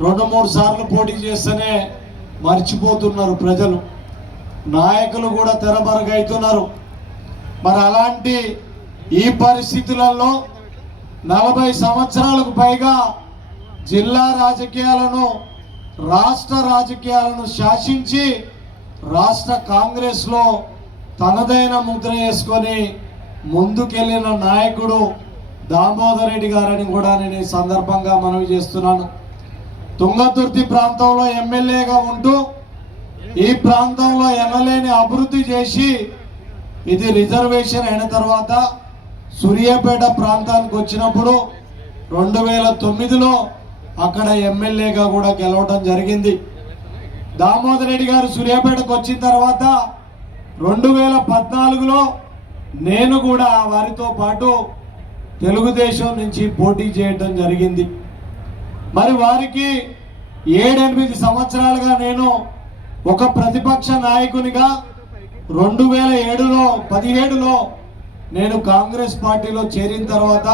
2-3 సార్లు పోటీ చేస్తేనే మర్చిపోతున్నారు ప్రజలు, నాయకులు కూడా తెరమరుగైతున్నారు. మరి అలాంటి ఈ పరిస్థితులలో 40 సంవత్సరాలకు పైగా జిల్లా రాజకీయాలను, రాష్ట్ర రాజకీయాలను శాసించి రాష్ట్ర కాంగ్రెస్లో తనదైన ముద్ర వేసుకొని ముందుకెళ్ళిన నాయకుడు దామోదర్ రెడ్డి గారని కూడా నేను ఈ సందర్భంగా మనవి చేస్తున్నాను. తుంగతుర్తి ప్రాంతంలో ఎమ్మెల్యేగా ఉంటూ ఈ ప్రాంతంలో ఎనలేని అభివృద్ధి చేసి ఇది రిజర్వేషన్ అయిన తర్వాత సూర్యాపేట ప్రాంతానికి వచ్చినప్పుడు 2009లో అక్కడ ఎమ్మెల్యేగా కూడా గెలవడం జరిగింది. దామోదర్ రెడ్డి గారు సూర్యాపేటకు వచ్చిన తర్వాత 2014లో నేను కూడా వారితో పాటు తెలుగుదేశం నుంచి పోటీ చేయడం జరిగింది. మరి వారికి 7-8 సంవత్సరాలుగా నేను ఒక ప్రతిపక్ష నాయకునిగా 2017లో నేను కాంగ్రెస్ పార్టీలో చేరిన తర్వాత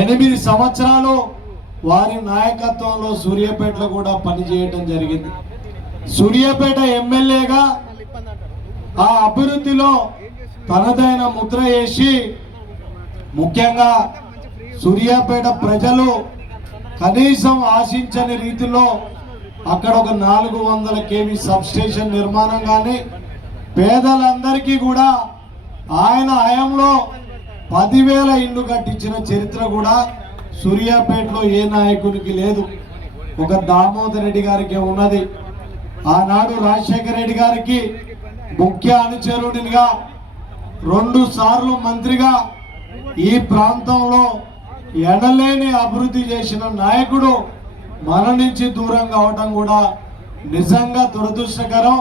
8 సంవత్సరాలు వారి నాయకత్వంలో సూర్యాపేటలో కూడా పనిచేయడం జరిగింది. సూర్యాపేట ఎమ్మెల్యేగా ఆ అభివృద్ధిలో తనదైన ముద్ర వేసి ముఖ్యంగా సూర్యాపేట ప్రజలు కనీసం ఆశించని రీతిలో అక్కడ ఒక 400 kV సబ్స్టేషన్ నిర్మాణం కానీ, పేదలందరికీ కూడా ఆయన హయాంలో 10,000 ఇళ్ళు కట్టించిన చరిత్ర కూడా సూర్యాపేటలో ఏ నాయకునికి లేదు, ఒక దామోదర్ రెడ్డి గారికి ఉన్నది. ఆనాడు రాజశేఖర రెడ్డి గారికి ముఖ్య అనుచరుడిగా 2 సార్లు మంత్రిగా ఈ ప్రాంతంలో ఎనలేని అభివృద్ధి చేసిన నాయకుడు మన నుంచి దూరం కావటం కూడా నిజంగా దురదృష్టకరం.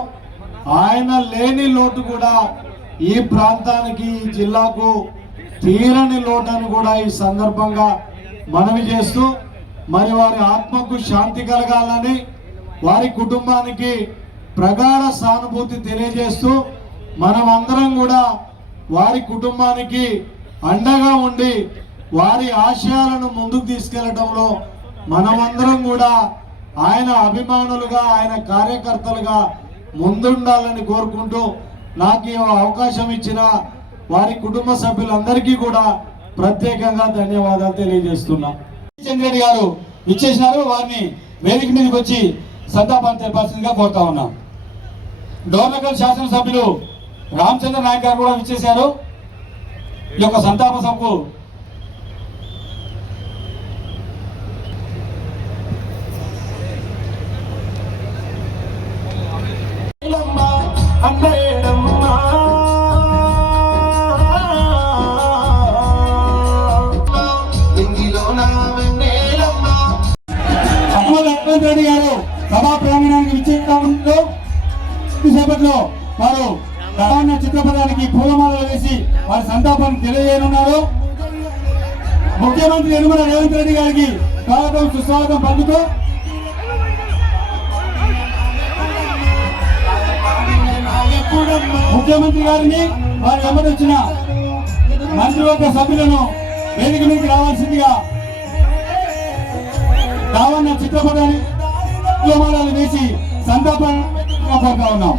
ఆయన లేని లోటు కూడా ఈ ప్రాంతానికి, ఈ జిల్లాకు తీరని లోటని కూడా ఈ సందర్భంగా మనవి చేస్తూ, మరి వారి ఆత్మకు శాంతి కలగాలని, వారి కుటుంబానికి ప్రగాఢ సానుభూతి తెలియజేస్తూ, మనమందరం కూడా వారి కుటుంబానికి అండగా ఉండి వారి ఆశయాలను ముందుకు తీసుకెళ్లడంలో మనమందరం కూడా ఆయన అభిమానులుగా, ఆయన కార్యకర్తలుగా ముందుండాలని కోరుకుంటూ నాకు ఈ అవకాశం ఇచ్చిన వారి కుటుంబ సభ్యులందరికీ కూడా ప్రత్యేకంగా ధన్యవాదాలు తెలియజేస్తున్నా. చంద్రెడ్డి గారు ఇచ్చేసినారు, వారిని వేదిక మీదకి వచ్చి సంతాపాన్ని తెలపాల్సిందిగా కోరుతా ఉన్నాం. డోర్నకల్ శాసనసభ్యులు రామచంద్ర నాయక్ గారు కూడా ఇచ్చేశారు. ఈ యొక్క సంతాప సభకు రెడ్డి గారు సభా ప్రాంగణానికి విచ్చేసేపట్లో వారు రావణ చిత్రపటానికి పూలమాలలు వేసి వారి సంతాపాన్ని తెలియజేయనున్నారు. ముఖ్యమంత్రి యనమల రేవంత్ రెడ్డి గారికి స్వాగతం సుస్వాగతం పలుకుతూ ముఖ్యమంత్రి గారిని వారి వెంబడి వచ్చిన మంత్రివర్గ సభ్యులను వేదిక మీదకి రావాల్సిందిగా రావణ చిత్రపటాన్ని పూలమాలలు వేసి సంతాపాన్ని కోరుతా ఉన్నాం.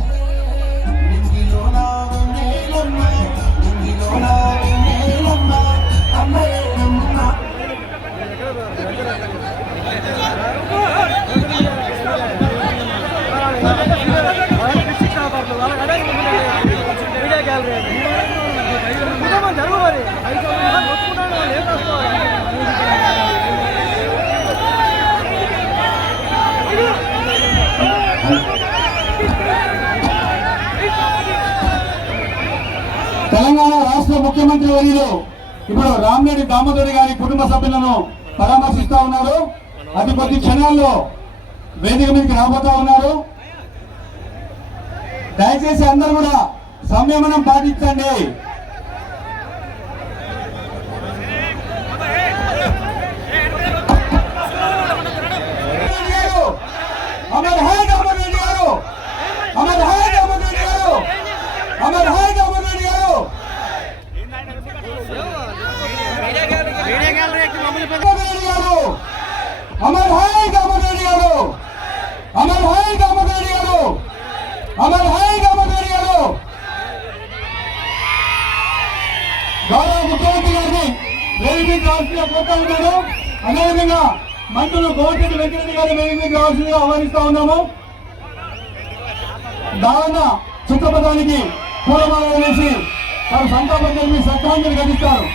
తెలంగాణ రాష్ట్ర ముఖ్యమంత్రి వర్యులు ఇప్పుడు రామిరెడ్డి దామోదర్ గారి కుటుంబ సభ్యులను పరామర్శిస్తా ఉన్నారు. అతి కొద్ది క్షణాల్లో వేదిక మీదకి రాబోతా ఉన్నారు. దయచేసి అందరూ కూడా సంయమనం పాటించండి. అమర్ హై దామోదర్ రెడ్డి గారు, అమర్ హై దామోదర్ రెడ్డి గారు, అమర్ హై దామోదర్ రెడ్డి గారు. అమర్ హై దామోదర్ రెడ్డి గారు, అమర్ హై దామోదర్ రెడ్డి గారు, అమర్ హై దామోదర్ రెడ్డి గారు. గౌరవ ముఖ్యమంత్రి గారిని వేదిక రావాల్సిందిగా కోరుతా ఉన్నాను. అదేవిధంగా మంత్రులు కోమటిరెడ్డి వెంకటరెడ్డి గారి వేదిక రావాల్సిందిగా ఆహ్వానిస్తా ఉన్నాము. దావన చిత్రపటానికి పూలమాలలు వేసి వారు సంతాపం తెలిపి శ్రద్ధాంజలి ఘటిస్తారు.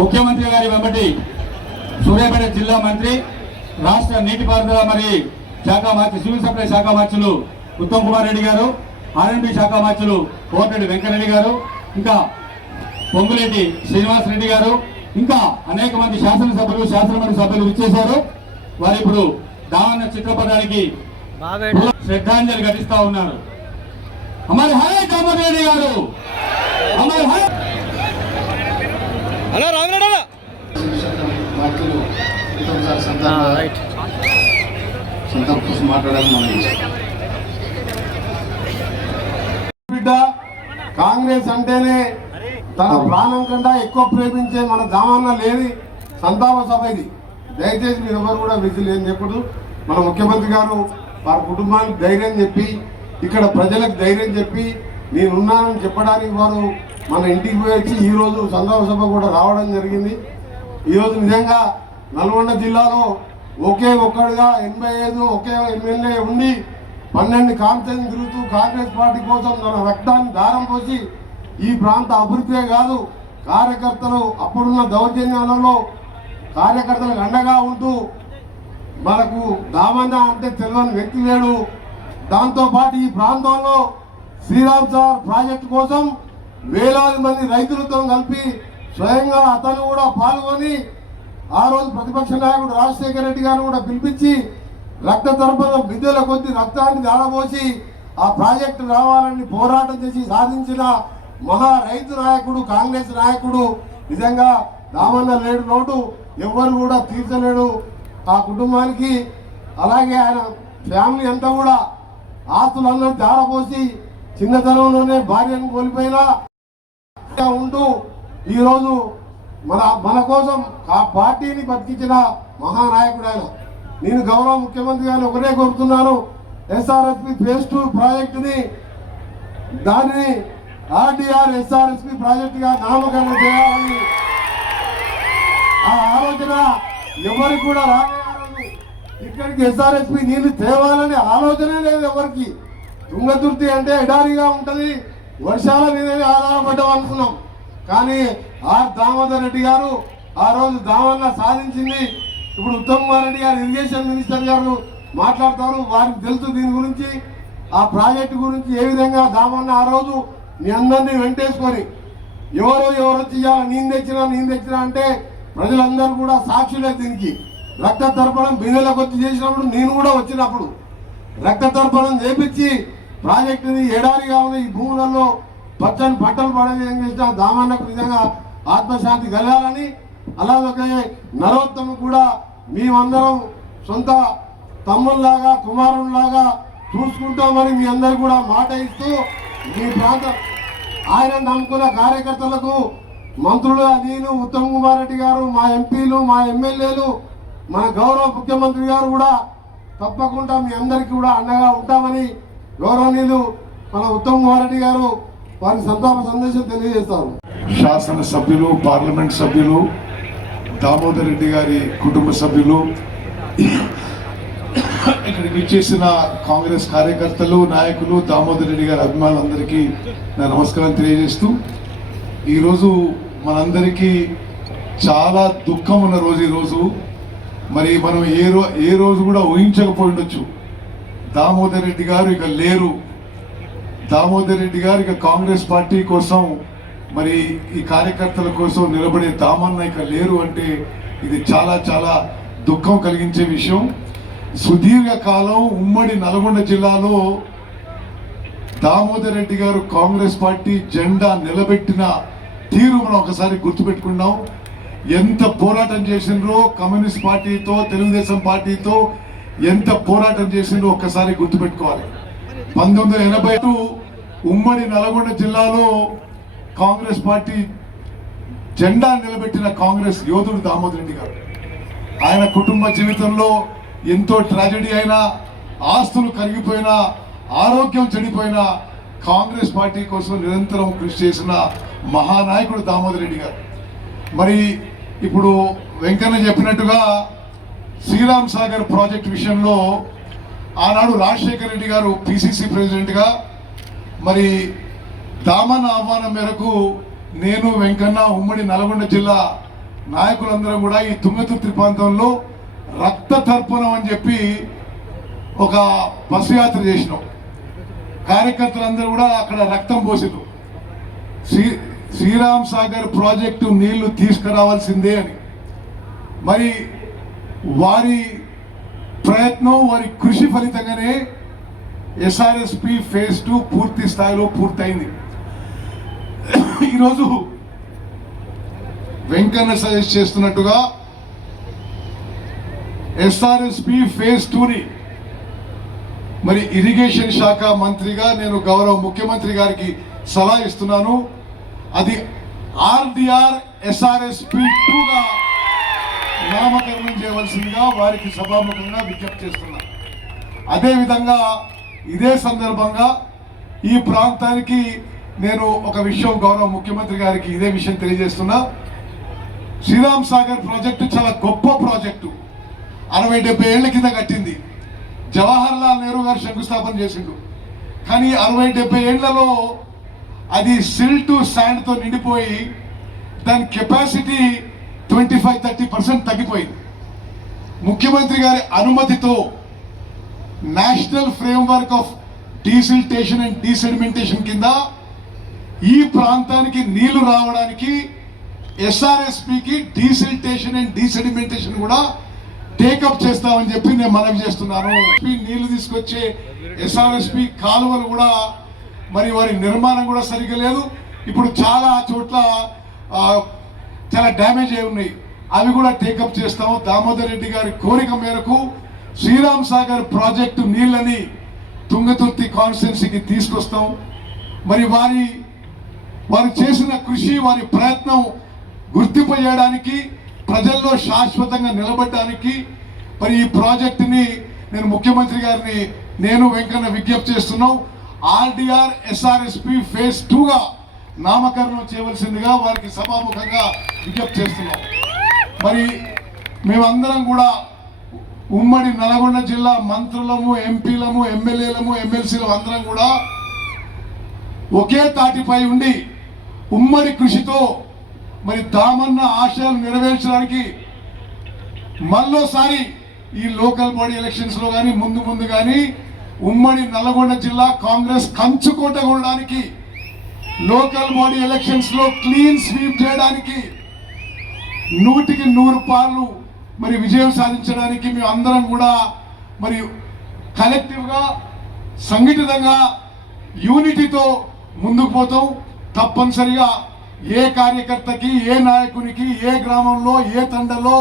ముఖ్యమంత్రి గారి వెంబడి సూర్యాపేట జిల్లా మంత్రి, రాష్ట్ర నీటిపారుదల మరియు శాఖ మంత్రి, సివిల్ సప్లై శాఖ మంత్రులు ఉత్తమ్ కుమార్ రెడ్డి గారు, ఆర్ఎండ్బి శాఖ మంత్రులు కోమటిరెడ్డి వెంకటరెడ్డి గారు, ఇంకా పొంగులేటి శ్రీనివాస్ రెడ్డి గారు, ఇంకా అనేక మంది శాసనసభ్యులు, శాసనమండలి సభ్యులు విచ్చేశారు. వారు ఇప్పుడు దావన్న చిత్రపటానికి శ్రద్ధాంజలి ఘటిస్తా ఉన్నారు. అమర్ హై దామోదర్ రెడ్డి గారు, అమర్ హై. బిడ్డ కాంగ్రెస్ అంటేనే తన ప్రాణం కంటే ఎక్కువ ప్రేమించే మన దామన్న లేని సంతాప సభ ఇది. దయచేసి మీరు ఎవరు కూడా విజిల్ ఏం చెప్పదు. మన ముఖ్యమంత్రి గారు వారి కుటుంబానికి ధైర్యం చెప్పి, ఇక్కడ ప్రజలకు ధైర్యం చెప్పి, నేనున్నానని చెప్పడానికి వారు మన ఇంటికి పోయి వచ్చి ఈరోజు సందర్భ సభ కూడా రావడం జరిగింది. ఈరోజు నిజంగా నల్గొండ జిల్లాలో ఒకే ఒక్కడుగా 85 ఒకే ఎమ్మెల్యే ఉండి 12 కాన్స్టిట్యూన్సీ తిరుగుతూ కాంగ్రెస్ పార్టీ కోసం తన రక్తాన్ని దారం పోసి ఈ ప్రాంత అభివృద్ధే కాదు కార్యకర్తలు అప్పుడున్న దౌర్జన్యాలలో కార్యకర్తలకు అండగా ఉంటూ మనకు దామన్న అంటే తెలియని వ్యక్తి లేడు. దాంతోపాటు ఈ ప్రాంతంలో శ్రీరామ్ సార్ ప్రాజెక్టు కోసం వేలాది మంది రైతులతో కలిపి స్వయంగా అతను కూడా పాల్గొని ఆ రోజు ప్రతిపక్ష నాయకుడు రాజశేఖర రెడ్డి గారు కూడా పిలిపించి రక్త తర్పణ విద్యుల కొద్ది రక్తాన్ని దాడబోసి ఆ ప్రాజెక్టు రావాలని పోరాటం చేసి సాధించిన మహా రైతు నాయకుడు కాంగ్రెస్ నాయకుడు. నిజంగా దామన్న లేడు లోటు ఎవ్వరు కూడా తీర్చలేడు ఆ కుటుంబానికి. అలాగే ఆయన ఫ్యామిలీ అంతా కూడా ఆస్తులందరూ దాడపోసి చిన్నతనంలోనే భార్యను కోల్పోయినా ఉంటూ ఈరోజు మన కోసం ఆ పార్టీని బతికించిన మహానాయకుడు ఆయన. నేను గౌరవ ముఖ్యమంత్రి గారిని ఒకటే కోరుతున్నాను, ఎస్ఆర్ఎస్పి ఫేజ్ 2 ప్రాజెక్టుని దానిని ఆర్డీఆర్ ఎస్ఆర్ఎస్పి ప్రాజెక్టుగా నామకరణం చేయాలని ఆ ఆలోచన ఎవరికి కూడా రాలేదు. ఇక్కడికి ఎస్ఆర్ఎస్పి నీళ్లు తేవాలని ఆలోచనే లేదు ఎవరికి. తుంగతుర్తి అంటే ఎడారిగా ఉంటుంది, వర్షాల మీదనే ఆధారపడ్డాం అనుకున్నాం. కానీ ఆర్ దామోదర్ రెడ్డి గారు ఆ రోజు దామన్న సాధించింది. ఇప్పుడు ఉత్తమ్ కుమార్ రెడ్డి గారు ఇరిగేషన్ మినిస్టర్ గారు మాట్లాడతారు, వారికి తెలుసు దీని గురించి, ఆ ప్రాజెక్టు గురించి ఏ విధంగా దామన్న ఆ రోజు మీ అందరినీ వెంటేసుకొని ఎవరు చేయాలి నేను తెచ్చినా అంటే ప్రజలందరూ కూడా సాక్షులే. దీనికి రక్త తర్పణం బిందెలకు వచ్చి చేసినప్పుడు నేను కూడా వచ్చినప్పుడు రక్త తర్పణం చేపించి ప్రాజెక్టుని ఎడారిగా ఉన్న ఈ భూములలో పచ్చని పంటలు పడే చేసిన దామన్నకు నిజంగా ఆత్మశాంతి కలగాలని, అలాగే నరోత్తము కూడా మేమందరం సొంత తమ్ముల్లాగా కుమారుల్లాగా చూసుకుంటామని మీ అందరు కూడా మాట ఇస్తూ మీ ప్రాంతం ఆయన నమ్ముకున్న కార్యకర్తలకు మంత్రులుగా నేను ఉత్తమ్ కుమార్ రెడ్డి గారు మా ఎంపీలు మా ఎమ్మెల్యేలు మన గౌరవ ముఖ్యమంత్రి గారు కూడా తప్పకుండా మీ అందరికీ కూడా అండగా ఉంటామని గౌరవనీయులు మన ఉత్తమ్ కుమార్ రెడ్డి గారు వారి సంతాప సందేశం తెలియజేస్తారు. శాసనసభ్యులు, పార్లమెంట్ సభ్యులు, దామోదర్ రెడ్డి గారి కుటుంబ సభ్యులు, ఇక్కడికి ఇచ్చేసిన కాంగ్రెస్ కార్యకర్తలు, నాయకులు, దామోదర్ రెడ్డి గారి అభిమానులందరికీ నా నమస్కారం తెలియజేస్తూ, ఈరోజు మనందరికీ చాలా దుఃఖం ఉన్న రోజు ఈరోజు. మరి మనం ఏ రోజు కూడా ఊహించకపోయి ఉండొచ్చు. దామోదర్ రెడ్డి గారు ఇక లేరు. దామోదర్ రెడ్డి గారు ఇక కాంగ్రెస్ పార్టీ కోసం, మరి ఈ కార్యకర్తల కోసం నిలబడే దామన్న ఇక లేరు అంటే ఇది చాలా చాలా దుఃఖం కలిగించే విషయం. సుదీర్ఘకాలం ఉమ్మడి నల్గొండ జిల్లాలో దామోదర్ రెడ్డి గారు కాంగ్రెస్ పార్టీ జెండా నిలబెట్టిన తీరు మనం ఒకసారి గుర్తుపెట్టుకున్నాం. ఎంత పోరాటం చేసిండ్రో కమ్యూనిస్ట్ పార్టీతో, తెలుగుదేశం పార్టీతో ఎంత పోరాటం చేసిండ్రో ఒక్కసారి గుర్తుపెట్టుకోవాలి. 1982 ఉమ్మడి నల్గొండ జిల్లాలో కాంగ్రెస్ పార్టీ జెండా నిలబెట్టిన కాంగ్రెస్ యోధుడు దామోదర్ రెడ్డి గారు. ఆయన కుటుంబ జీవితంలో ఎంతో ట్రాజెడీ అయినా, ఆస్తులు కరిగిపోయినా, ఆరోగ్యం చెడిపోయినా కాంగ్రెస్ పార్టీ కోసం నిరంతరం కృషి చేసిన మహానాయకుడు దామోదర్ రెడ్డి గారు. మరి ఇప్పుడు వెంకన్న చెప్పినట్టుగా శ్రీరామ్ సాగర్ ప్రాజెక్ట్ విషయంలో ఆనాడు రాజశేఖర రెడ్డి గారు పిసిసి ప్రెసిడెంట్గా, మరి దామన్న ఆహ్వానం మేరకు నేను, వెంకన్న, ఉమ్మడి నల్గొండ జిల్లా నాయకులందరం కూడా ఈ తుంగతుర్తి ప్రాంతంలో రక్త తర్పణం అని చెప్పి ఒక బస్సు యాత్ర చేసినాం. కార్యకర్తలందరూ కూడా అక్కడ రక్తం పోసినారు. శ్రీరామ్ సాగర్ ప్రాజెక్టు నీళ్లు తీసుకురావాల్సిందే అని. మరి వారి ప్రయత్నం, వారి కృషి ఫలితంగానే ఎస్ఆర్ఎస్పి ఫేజ్ 2 పూర్తి స్థాయిలో పూర్తయింది. ఈరోజు వెంకన్న సజెస్ట్ చేస్తున్నట్టుగా ఎస్ఆర్ఎస్పి ఫేజ్ 2ని మరి ఇరిగేషన్ శాఖ మంత్రిగా నేను గౌరవ ముఖ్యమంత్రి గారికి సలహా ఇస్తున్నాను. అది ఆర్డిఆర్ ఎస్ఆర్ఎస్పి 2గా నామకరణం చేయవలసిందిగా వారికి సభాముఖంగా విజ్ఞప్తి చేస్తున్నాను. అదేవిధంగా ఇదే సందర్భంగా ఈ ప్రాంతానికి నేను ఒక విషయం గౌరవ ముఖ్యమంత్రి గారికి ఇదే విషయం తెలియజేస్తున్నా. శ్రీరామ్ సాగర్ ప్రాజెక్టు చాలా గొప్ప ప్రాజెక్టు. 60-70 ఏళ్ల కింద కట్టింది. జవహర్ లాల్ నెహ్రూ గారు శంకుస్థాపన చేసిండు. కానీ 60-70 ఏళ్లలో అది సిల్ట్ శాండ్తో నిండిపోయి దాని కెపాసిటీ 25-30% తగ్గిపోయింది. ముఖ్యమంత్రి గారి అనుమతితో national framework of desiltation and desedimentation కింద ఈ ప్రాంతానికి నీళ్లు రావడానికి ఎస్ఆర్ఎస్పికి డీసిల్టేషన్ అండ్ డీసెడిమెంటేషన్ కూడా టేకప్ చేస్తామని చెప్పి నేను మనవి చేస్తున్నాను. నీళ్లు తీసుకొచ్చే ఎస్ఆర్ఎస్పి కాలువలు కూడా మరి వారి నిర్మాణం కూడా సరిగ్గా లేదు. ఇప్పుడు చాలా చోట్ల చాలా డ్యామేజ్ అయి ఉన్నాయి. అవి కూడా టేకప్ చేస్తాము. దామోదర్ రెడ్డి గారి కోరిక మేరకు శ్రీరామ్ సాగర్ ప్రాజెక్టు నీళ్ళని తుంగతుర్తి కాన్స్టిట్యున్సీకి తీసుకొస్తాం. మరి వారు చేసిన కృషి, వారి ప్రయత్నం గుర్తింపు చేయడానికి, ప్రజల్లో శాశ్వతంగా నిలబడడానికి మరి ఈ ప్రాజెక్టుని నేను ముఖ్యమంత్రి గారిని నేను వెంకన్న విజ్ఞప్తి చేస్తున్నాం. ఆర్డీఆర్ ఎస్ఆర్ఎస్పి ఫేజ్ 2గా నామకరణం చేయవలసిందిగా వారికి సభాముఖంగా విజ్ఞప్తి చేస్తున్నాం. మరి మేమందరం కూడా ఉమ్మడి నల్గొండ జిల్లా మంత్రులము, ఎంపీలము, ఎమ్మెల్యేలము, ఎమ్మెల్సీలు అందరం కూడా ఒకే తాటిపై ఉండి ఉమ్మడి కృషితో మరి దామన్న ఆశయాలు నెరవేర్చడానికి మళ్ళోసారి ఈ లోకల్ బాడీ ఎలక్షన్స్ లో కానీ ముందు కానీ ఉమ్మడి నల్గొండ జిల్లా కాంగ్రెస్ కంచుకోట కొనడానికి, లోకల్ బాడీ ఎలక్షన్స్ లో క్లీన్ స్వీప్ చేయడానికి, 100కి 100 పాలు మరి విజయం సాధించడానికి మేము అందరం కూడా మరి కలెక్టివ్గా, సంఘటితంగా, యూనిటీతో ముందుకు పోతాం. తప్పనిసరిగా ఏ కార్యకర్తకి, ఏ నాయకునికి, ఏ గ్రామంలో, ఏ తండలో,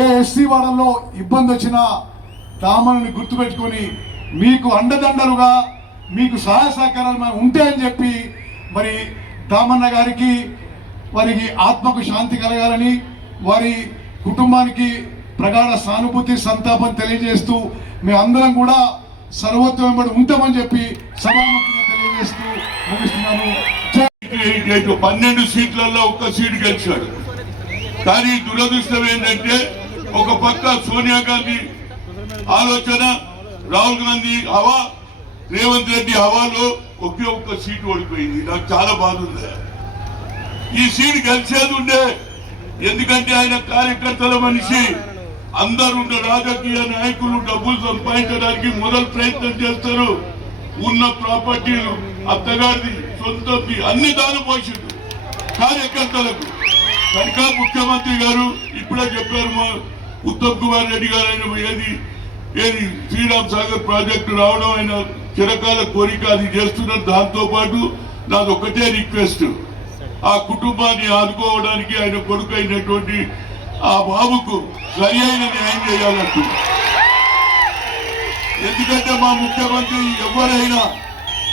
ఏ ఎస్సీ వాడల్లో ఇబ్బంది వచ్చినా దామన్నని గుర్తుపెట్టుకొని మీకు అండదండలుగా, మీకు సహాయ సహకారాలు ఉంటాయని చెప్పి మరి దామన్న గారికి, వారికి ఆత్మకు శాంతి కలగాలని, వారి కుటుంబానికి ప్రగాఢ సానుభూతి, సంతాపం తెలియజేస్తూ మేమందరం కూడా సర్వత్వం వెంబడి ఉంటామని చెప్పి సభాముఖంగా తెలియజేస్తూ ముగిస్తున్నాను. 12 సీట్లలో 1 సీటు గెలిచాడు. కానీ దురదృష్టం ఏంటంటే ఒక పక్క సోనియా గాంధీ ఆలోచన, రాహుల్ గాంధీ హవా, రేవంత్ రెడ్డి హవాలో ఒకే 1 సీటు ఓడిపోయింది. నాకు చాలా బాధ ఉంది. ఈ సీటు గెలిచేది ఉండే, ఎందుకంటే ఆయన కార్యకర్తల మనిషి. అందరూ రాజకీయ నాయకులు డబ్బులు సంపాదించడానికి మొదలు ప్రయత్నం చేస్తారు. ఉన్న ప్రాపర్టీలు, అత్తగారిది, సొంతది అన్ని దాని పోషిండు కార్యకర్తలకు. కనుక ముఖ్యమంత్రి గారు ఇప్పుడే చెప్పారు, మా ఉత్తమ్ కుమార్ రెడ్డి గారు ఆయన ఏది శ్రీరామ్ సాగర్ ప్రాజెక్టు రావడం ఆయన చిరకాల కోరిక, అది చేస్తున్నారు. దాంతో పాటు నాది ఒకటే రిక్వెస్ట్, ఆ కుటుంబాన్ని ఆదుకోవడానికి ఆయన కొడుకు అయినటువంటి ఆ బాబుకు సరి అయిన న్యాయం చేయాలంటూ. ఎందుకంటే మా ముఖ్యమంత్రి ఎవరైనా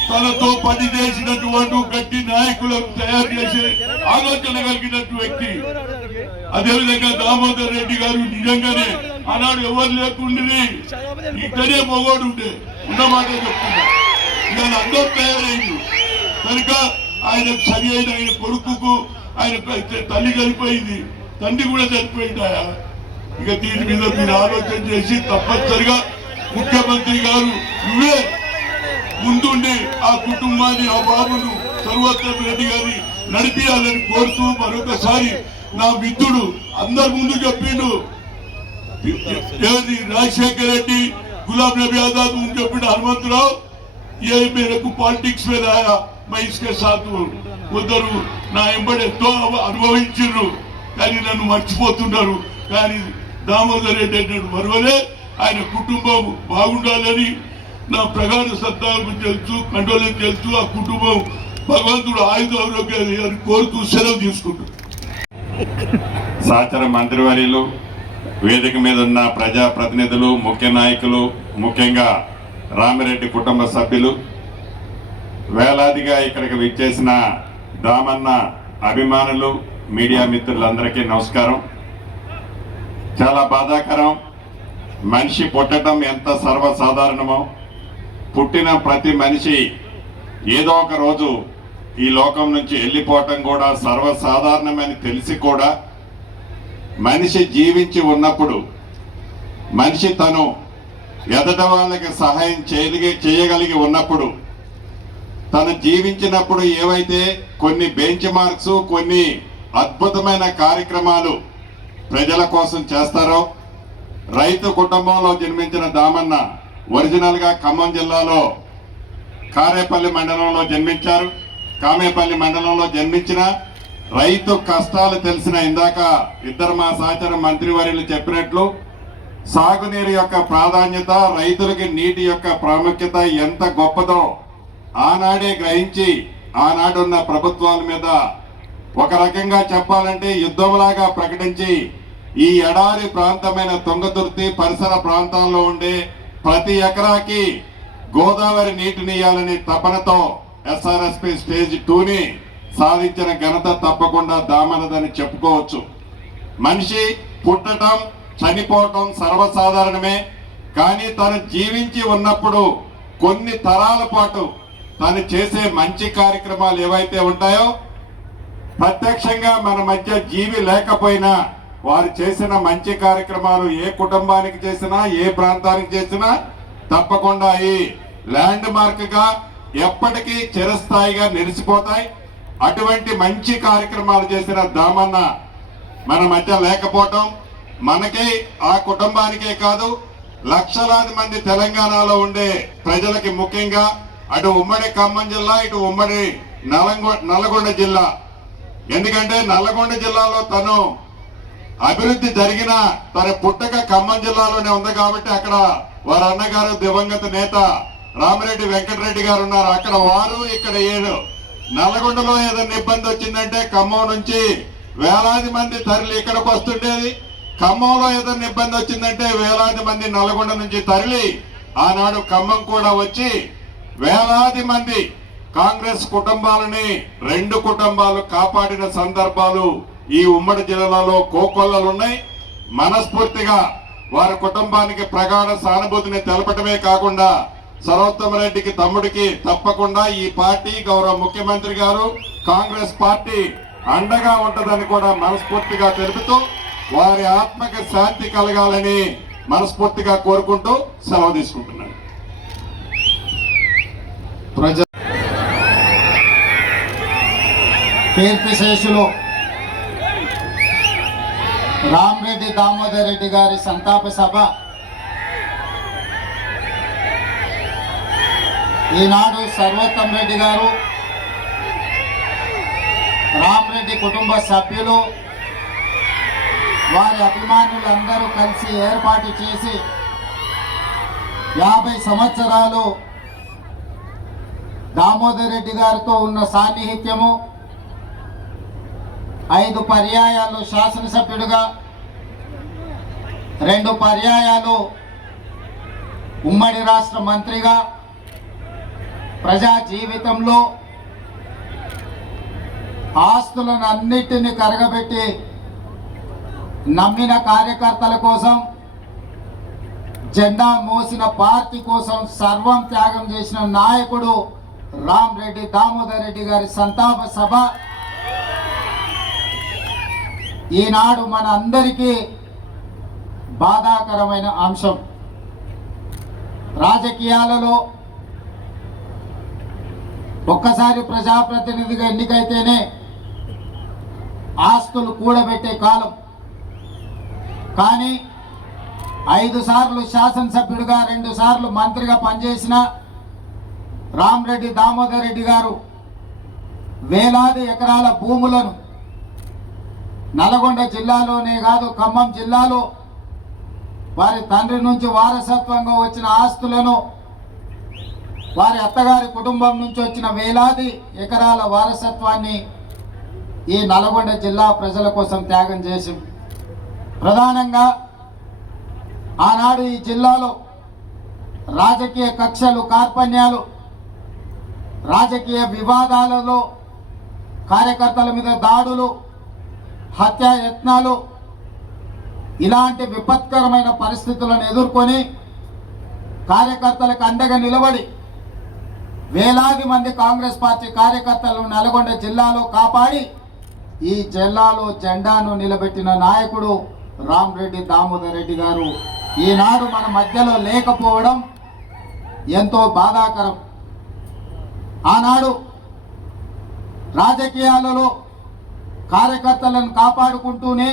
తనతో పని చేసినటువంటి గట్టి నాయకులను తయారు చేసే ఆలోచన కలిగినట్టు వ్యక్తి. అదేవిధంగా దామోదర్ రెడ్డి గారు నిజంగానే ఆనాడు ఎవరు లేకుండా ఇక్కడే మొగోడు ఉండే, ఉన్నమాట చెప్తున్నా. ఇవాళ అందరూ తయారైంది కనుక ఆయన సరి అయిన, ఆయన కొడుకుకు ఆయన తల్లి చనిపోయింది, తండ్రి కూడా చనిపోయిందాయా. ఇక దీని మీద మీరు ఆలోచన చేసి తప్పనిసరిగా ముఖ్యమంత్రి గారు నువ్వే ముందుండి ఆ కుటుంబాన్ని, ఆ బాబును సర్వోత్తమ్ రెడ్డి గారిని నడిపియాలని కోరుతూ మరొకసారి నా మిత్రుడు అందరి ముందు చెప్పిండు, రాజశేఖర్ రెడ్డి, గులాం నబీ ఆజాద్ ముందు చెప్పిండు, హనుమంతరావు ఏ మేరకు పాలిటిక్స్ మీద ఆయా మహేష్కే సాత్ కొందరు నా ఎంబడి ఎంతో అనుభవించారు, కానీ నన్ను మర్చిపోతున్నారు. కానీ దామోదర్ రెడ్డి అంటే మరవలే. ఆయన కుటుంబం బాగుండాలని నా ప్రగాఢ సంతాపం తెలుసు, కండోలెన్స్ తెలుసు. ఆ కుటుంబం భగవంతుడు ఆయుధ ఆరోగ్యాన్ని కోరుతూ సెలవు తీసుకుంటారు. సహచర మంత్రివర్యులు, వేదిక మీద ఉన్న ప్రజాప్రతినిధులు, ముఖ్య నాయకులు, ముఖ్యంగా రామిరెడ్డి కుటుంబ సభ్యులు, వేలాదిగా ఇక్కడికి విచ్చేసిన దామన్న అభిమానులు, మీడియా మిత్రులందరికీ నమస్కారం. చాలా బాధాకరం. మనిషి పుట్టడం ఎంత సర్వసాధారణమో, పుట్టిన ప్రతి మనిషి ఏదో ఒక రోజు ఈ లోకం నుంచి వెళ్ళిపోవటం కూడా సర్వసాధారణమని తెలిసి కూడా మనిషి జీవించి ఉన్నప్పుడు మనిషి తను ఎదట వాళ్ళకి సహాయం చేయగలిగి ఉన్నప్పుడు తను జీవించినప్పుడు ఏవైతే కొన్ని బెంచ్ మార్క్స్ కొన్ని అద్భుతమైన కార్యక్రమాలు ప్రజల కోసం చేస్తారో, రైతు కుటుంబంలో జన్మించిన దామన్న ఒరిజినల్గా ఖమ్మం జిల్లాలో కారేపల్లి మండలంలో జన్మించారు. కామేపల్లి మండలంలో జన్మించిన రైతు కష్టాలు తెలిసిన ఇందాక ఇద్దరు మా సహచర మంత్రివర్యులు చెప్పినట్లు సాగునీరు యొక్క ప్రాధాన్యత, రైతులకి నీటి యొక్క ప్రాముఖ్యత ఎంత గొప్పదో ఆనాడే గ్రహించి ఆనాడున్న ప్రభుత్వాల మీద ఒక రకంగా చెప్పాలంటే యుద్ధంలాగా ప్రకటించి ఈ ఎడారి ప్రాంతమైన తుంగతుర్తి పరిసర ప్రాంతాల్లో ఉండే ప్రతి ఎకరాకి గోదావరి నీటిని ఇవ్వాలని తపనతో ఎస్ఆర్ఎస్పి స్టేజ్ 2ని సాధించిన ఘనత తప్పకుండా దామనదని చెప్పుకోవచ్చు. మనిషి పుట్టడం చనిపోవటం సర్వసాధారణమే. కానీ తను జీవించి ఉన్నప్పుడు కొన్ని తరాల పాటు తను చేసే మంచి కార్యక్రమాలు ఏవైతే ఉంటాయో ప్రత్యక్షంగా మన మధ్య జీవి లేకపోయినా వారు చేసిన మంచి కార్యక్రమాలు ఏ కుటుంబానికి చేసినా ఏ ప్రాంతానికి చేసినా తప్పకుండా ఈ ల్యాండ్ మార్క్ గా ఎప్పటికీ చిరస్థాయిగా నిలిచిపోతాయి. అటువంటి మంచి కార్యక్రమాలు చేసిన దామన్న మన మధ్య లేకపోవటం మనకి ఆ కుటుంబానికే కాదు లక్షలాది మంది తెలంగాణలో ఉండే ప్రజలకి, ముఖ్యంగా అటు ఉమ్మడి ఖమ్మం జిల్లా ఇటు ఉమ్మడి నల్లగొండ జిల్లా, ఎందుకంటే నల్లగొండ జిల్లాలో తను అభివృద్ధి జరిగిన తన పుట్టక ఖమ్మం జిల్లాలోనే ఉంది కాబట్టి అక్కడ వారి అన్నగారు దివంగత నేత రామిరెడ్డి వెంకటరెడ్డి గారు ఉన్నారు. అక్కడ వారు ఇక్కడ 7 నల్లగొండలో ఏదైనా ఇబ్బంది వచ్చిందంటే ఖమ్మం నుంచి వేలాది మంది తరలి ఇక్కడికి వస్తుండేది. ఖమ్మంలో ఏదైనా ఇబ్బంది వచ్చిందంటే వేలాది మంది నల్లగొండ నుంచి తరలి ఆనాడు ఖమ్మం కూడా వచ్చి వేలాది మంది కాంగ్రెస్ కుటుంబాలని 2 కుటుంబాలు కాపాడిన సందర్భాలు ఈ ఉమ్మడి జిల్లాలో కోకొల్లలు ఉన్నాయి. మనస్ఫూర్తిగా వారి కుటుంబానికి ప్రగాఢ సానుభూతిని తెలపటమే కాకుండా సర్వోత్తమ రెడ్డికి తమ్ముడికి తప్పకుండా ఈ పార్టీ గౌరవ ముఖ్యమంత్రి గారు కాంగ్రెస్ పార్టీ అండగా ఉంటుందని కూడా మనస్ఫూర్తిగా తెలుపుతూ వారి ఆత్మకి శాంతి కలగాలని మనస్ఫూర్తిగా కోరుకుంటూ సెలవు తీసుకుంటున్నాను. కీర్తిశేషులు రామిరెడ్డి దామోదర్ రెడ్డి గారి సంతాప సభ ఈనాడు సర్వోత్తమ రెడ్డి గారు, రామిరెడ్డి కుటుంబ సభ్యులు, వారి అభిమానులందరూ కలిసి ఏర్పాటు చేసి 50 సంవత్సరాలు దామోదర్ రెడ్డి గారితో ఉన్న సాన్నిహిత్యము, 5 పర్యాయాలు శాసనసభ్యుడిగా, 2 పర్యాయాలు ఉమ్మడి రాష్ట్ర మంత్రిగా, ప్రజా జీవితంలో ఆస్తులను అన్నిటినీ కరగబెట్టి నమ్మిన కార్యకర్తల కోసం, జెండా మోసిన పార్టీ కోసం సర్వం త్యాగం చేసిన నాయకుడు రామిరెడ్డి దామోదర్ రెడ్డి గారి సంతాప సభ ఈనాడు మన అందరికీ బాధాకరమైన అంశం. రాజకీయాలలో ఒక్కసారి ప్రజాప్రతినిధిగా ఎన్నికైతేనే ఆస్తులు కూడబెట్టే కాలం. కానీ 5 సార్లు శాసనసభ్యుడిగా 2 సార్లు మంత్రిగా పనిచేసిన రామిరెడ్డి దామోదర్ రెడ్డి గారు వేలాది ఎకరాల భూములను నల్గొండ జిల్లాలోనే కాదు ఖమ్మం జిల్లాలో వారి తండ్రి నుంచి వారసత్వంగా వచ్చిన ఆస్తులను, వారి అత్తగారి కుటుంబం నుంచి వచ్చిన వేలాది ఎకరాల వారసత్వాన్ని ఈ నల్గొండ జిల్లా ప్రజల కోసం త్యాగం చేసి, ప్రధానంగా ఆనాడు ఈ జిల్లాలో రాజకీయ కక్షలు, కార్పణ్యాలు, రాజకీయ వివాదాలలో కార్యకర్తల మీద దాడులు, హత్యాయత్నాలు, ఇలాంటి విపత్కరమైన పరిస్థితులను ఎదుర్కొని కార్యకర్తలకు అండగా నిలబడి వేలాది మంది కాంగ్రెస్ పార్టీ కార్యకర్తలను నల్గొండ జిల్లాలో కాపాడి ఈ జిల్లాలో జెండాను నిలబెట్టిన నాయకుడు రామరెడ్డి దామోదర్ రెడ్డి గారు ఈనాడు మన మధ్యలో లేకపోవడం ఎంతో బాధాకరం. ఆనాడు రాజకీయాలలో కార్యకర్తలను కాపాడుకుంటూనే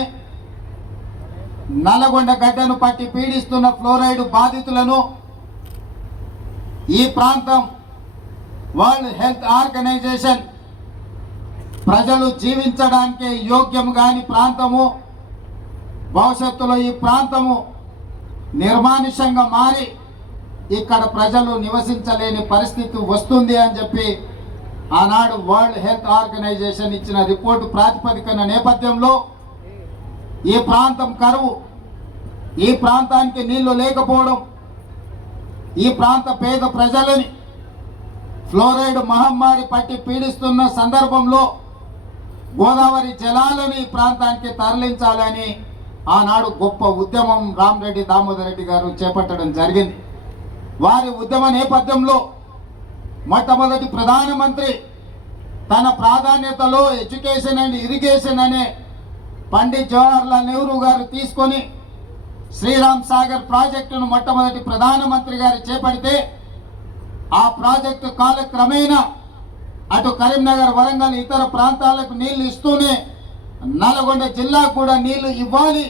నల్లగొండ గడ్డను పట్టి పీడిస్తున్న ఫ్లోరైడ్ బాధితులను ఈ ప్రాంతం వరల్డ్ హెల్త్ ఆర్గనైజేషన్ ప్రజలు జీవించడానికి యోగ్యం కాని ప్రాంతము, భవిష్యత్తులో ఈ ప్రాంతము నిర్మానుష్యంగా మారి ఇక్కడ ప్రజలు నివసించలేని పరిస్థితి వస్తుంది అని చెప్పి ఆనాడు వరల్డ్ హెల్త్ ఆర్గనైజేషన్ ఇచ్చిన రిపోర్టు ప్రాతిపదికన నేపథ్యంలో ఈ ప్రాంతం కరువు, ఈ ప్రాంతానికి నీళ్లు లేకపోవడం, ఈ ప్రాంత పేద ప్రజలని ఫ్లోరైడ్ మహమ్మారి పట్టి పీడిస్తున్న సందర్భంలో గోదావరి జలాలను ఈ ప్రాంతానికి తరలించాలని ఆనాడు గొప్ప ఉద్యమం రామరెడ్డి దామోదర్ రెడ్డి గారు చేపట్టడం జరిగింది. వారి ఉద్యమ నేపథ్యంలో మొట్టమొదటి ప్రధానమంత్రి తన ప్రాధాన్యతలో ఎడ్యుకేషన్ అండ్ ఇరిగేషన్ అనే పండిత్ జవహర్లాల్ నెహ్రూ గారు తీసుకొని శ్రీరామ్ సాగర్ ప్రాజెక్టును మొట్టమొదటి ప్రధానమంత్రి గారు చేపడితే ఆ ప్రాజెక్టు కాలక్రమేణా అటు కరీంనగర్, వరంగల్ ఇతర ప్రాంతాలకు నీళ్లు ఇస్తూనే నల్గొండ జిల్లాకు కూడా నీళ్లు ఇవ్వాలి,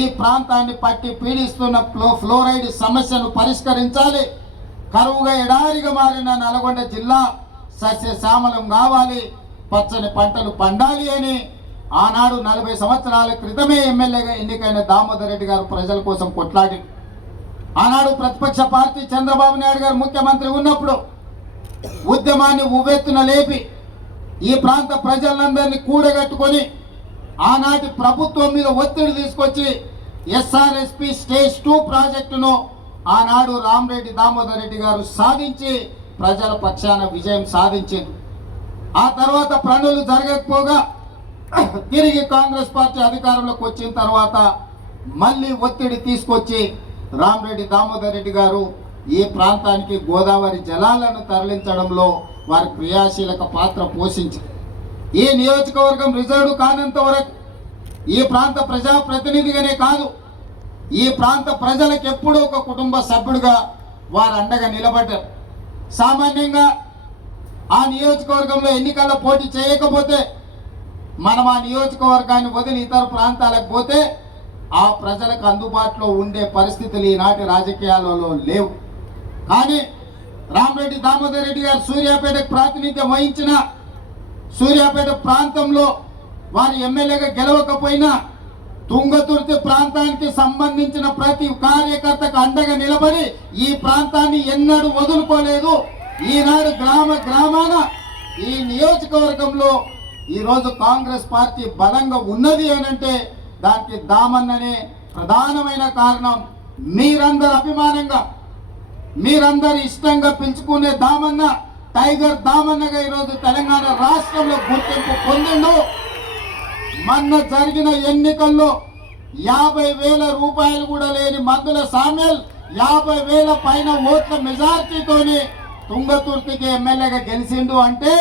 ఈ ప్రాంతాన్ని పట్టి పీడిస్తున్న ఫ్లోరైడ్ సమస్యను పరిష్కరించాలి, కరువుగా ఎడారిగా మారిన నల్గొండ జిల్లా సస్యశ్యామలం కావాలి, పచ్చని పంటలు పండాలి అని ఆనాడు 40 సంవత్సరాల క్రితమే ఎమ్మెల్యేగా ఎన్నికైన దామోదర్ రెడ్డి గారు ప్రజల కోసం కొట్లాడి ఆనాడు ప్రతిపక్ష పార్టీ చంద్రబాబు నాయుడు గారు ముఖ్యమంత్రి ఉన్నప్పుడు ఉద్యమాన్ని ఉవ్వెత్తున లేపి ఈ ప్రాంత ప్రజలందరినీ కూడగట్టుకొని ఆనాటి ప్రభుత్వం మీద ఒత్తిడి తీసుకొచ్చి ఎస్ఆర్ఎస్పి స్టేజ్ 2 ప్రాజెక్టును ఆనాడు రామరెడ్డి దామోదర్ రెడ్డి గారు సాధించి ప్రజల పక్షాన విజయం సాధించింది. ఆ తర్వాత పనులు జరగకపోగా తిరిగి కాంగ్రెస్ పార్టీ అధికారంలోకి వచ్చిన తర్వాత మళ్ళీ ఒత్తిడి తీసుకొచ్చి రామరెడ్డి దామోదర్ రెడ్డి గారు ఈ ప్రాంతానికి గోదావరి జలాలను తరలించడంలో వారి క్రియాశీలక పాత్ర పోషించారు. ఈ నియోజకవర్గం రిజర్వ్ కానంత వరకు ఈ ప్రాంత ప్రజాప్రతినిధిగానే కాదు, ఈ ప్రాంత ప్రజలకు ఎప్పుడూ ఒక కుటుంబ సభ్యుడిగా వారు అండగా నిలబడ్డారు. సామాన్యంగా ఆ నియోజకవర్గంలో ఎన్నికల్లో పోటీ చేయకపోతే మనం ఆ నియోజకవర్గాన్ని వదిలి ఇతర ప్రాంతాలకు పోతే ఆ ప్రజలకు అందుబాటులో ఉండే పరిస్థితులు ఈనాటి రాజకీయాలలో లేవు. కానీ రామరెడ్డి దామోదర్ రెడ్డి గారు సూర్యాపేటకు ప్రాతినిధ్యం వహించిన సూర్యాపేట ప్రాంతంలో వారి ఎమ్మెల్యేగా గెలవకపోయినా తుంగతుర్తి ప్రాంతానికి సంబంధించిన ప్రతి కార్యకర్తకు అండగా నిలబడి ఈ ప్రాంతాన్ని ఎన్నడూ వదులుకోలేదు. ఈనాడు గ్రామాన ఈ నియోజకవర్గంలో ఈరోజు కాంగ్రెస్ పార్టీ బలంగా ఉన్నది అనంటే దానికి దామన్ననే ప్రధానమైన కారణం. మీరందరూ అభిమానంగా, మీరందరూ ఇష్టంగా పిలుచుకునే దామన్న టైగర్ దామన్నగా ఈరోజు తెలంగాణ రాష్ట్రంలో గుర్తింపు పొందిండు. మొన్న జరిగిన ఎన్నికల్లో 50,000 రూపాయలు కూడా లేని మందుల సామ్యల్ 50,000 పైన ఓట్ల మెజార్టీతోని తుంగతుర్తికి ఎమ్మెల్యేగా గెలిచిండు అంటే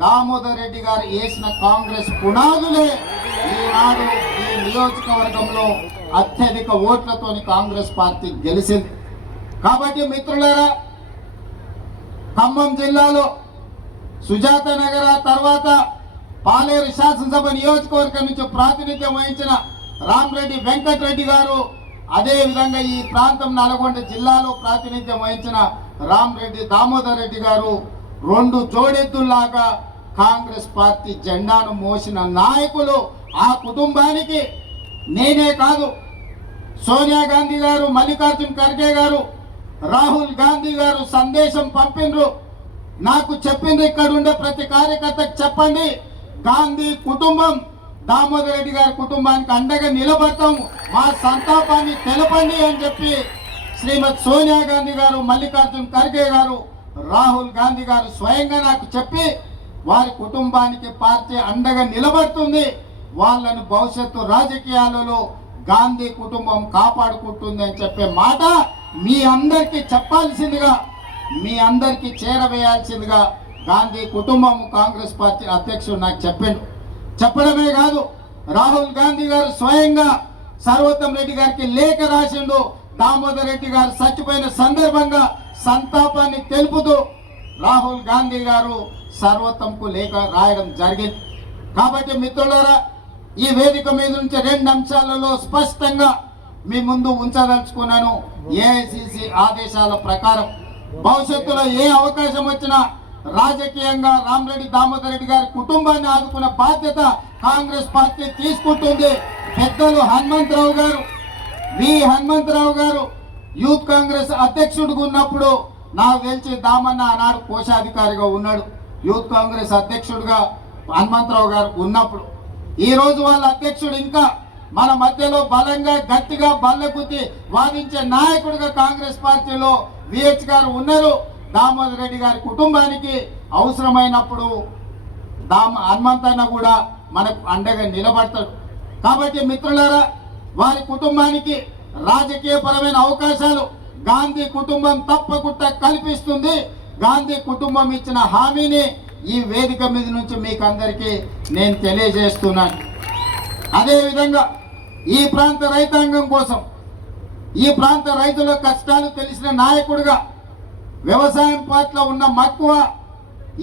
దామోదర్ రెడ్డి గారు వేసిన కాంగ్రెస్ పునాదులే ఈనాడు ఈ నియోజకవర్గంలో అత్యధిక ఓట్లతోని కాంగ్రెస్ పార్టీ గెలిచింది. కాబట్టి మిత్రులారా, ఖమ్మం జిల్లాలో సుజాత నగర తర్వాత పాలేరు శాసనసభ నియోజకవర్గం నుంచి ప్రాతినిధ్యం వహించిన రామరెడ్డి వెంకటరెడ్డి గారు, అదే విధంగా ఈ ప్రాంతం నల్గొండ జిల్లాలో ప్రాతినిధ్యం వహించిన రామరెడ్డి దామోదర్ రెడ్డి గారు 2 జోడెద్దుల్లాగా కాంగ్రెస్ పార్టీ జెండాను మోసిన నాయకులు. ఆ కుటుంబానికి నేనే కాదు, సోనియా గాంధీ గారు, మల్లికార్జున్ ఖర్గే గారు, రాహుల్ గాంధీ గారు సందేశం పంపిండ్రు. నాకు చెప్పిండ్రు, ఇక్కడ ఉండే ప్రతి కార్యకర్తకు చెప్పండి, గాంధీ కుటుంబం దామోదర్ రెడ్డి గారి కుటుంబానికి అండగా నిలబడతాము, మా సంతాపాన్ని తెలపండి అని చెప్పి శ్రీమతి సోనియా గాంధీ గారు, మల్లికార్జున్ ఖర్గే గారు, రాహుల్ గాంధీ గారు స్వయంగా నాకు చెప్పి వారి కుటుంబానికి పార్టీ అండగా నిలబడుతుంది, వాళ్ళని భవిష్యత్తు రాజకీయాలలో గాంధీ కుటుంబం కాపాడుకుంటుంది అని చెప్పే మాట మీ అందరికీ చెప్పాల్సిందిగా మీ అందరికీ చేరవేయాల్సిందిగా గాంధీ కుటుంబం కాంగ్రెస్ పార్టీ అధ్యక్షుడు నాకు చెప్పడమే కాదు, రాహుల్ గాంధీ గారు స్వయంగా సర్వోత్తం రెడ్డి గారికి లేఖ రాసిండు. దామోదర్ రెడ్డి గారు చచ్చిపోయిన సందర్భంగా సంతాపాన్ని తెలుపుతూ రాహుల్ గాంధీ గారు సర్వోత్తంకు లేఖ రాయడం జరిగింది. కాబట్టి మిత్రులారా, ఈ వేదిక మీద నుంచి 2 అంశాలలో స్పష్టంగా మీ ముందు ఉంచదలుచుకున్నాను. ఏఐసిసి ఆదేశాల ప్రకారం భవిష్యత్తులో ఏ అవకాశం వచ్చినా రాజకీయంగా రామరెడ్డి దామోదర్ రెడ్డి గారి కుటుంబాన్ని ఆదుకున్న బాధ్యత కాంగ్రెస్ పార్టీ తీసుకుంటుంది. పెద్దలు హనుమంతరావు గారు యూత్ కాంగ్రెస్ అధ్యక్షుడిగా ఉన్నప్పుడు నాకు తెలిసి దామన్న ఆనాడు కోశాధికారిగా ఉన్నాడు. యూత్ కాంగ్రెస్ అధ్యక్షుడిగా హనుమంతరావు గారు ఉన్నప్పుడు ఈ రోజు వాళ్ళ అధ్యక్షుడు ఇంకా మన మధ్యలో బలంగా గట్టిగా బల్లగుద్ది వాదించే నాయకుడిగా కాంగ్రెస్ పార్టీలో విహెచ్ గారు ఉన్నారు. దామోదర్ రెడ్డి గారి కుటుంబానికి అవసరమైనప్పుడు హనుమంతన్న కూడా మనకు అండగా నిలబడతాడు. కాబట్టి మిత్రులారా, వారి కుటుంబానికి రాజకీయపరమైన అవకాశాలు గాంధీ కుటుంబం తప్పకుండా కల్పిస్తుంది. గాంధీ కుటుంబం ఇచ్చిన హామీని ఈ వేదిక మీద నుంచి మీకు అందరికీ నేను తెలియజేస్తున్నాను. అదేవిధంగా ఈ ప్రాంత రైతాంగం కోసం, ఈ ప్రాంత రైతుల కష్టాలు తెలిసిన నాయకుడిగా, వ్యవసాయం పట్ల ఉన్న మక్కువ,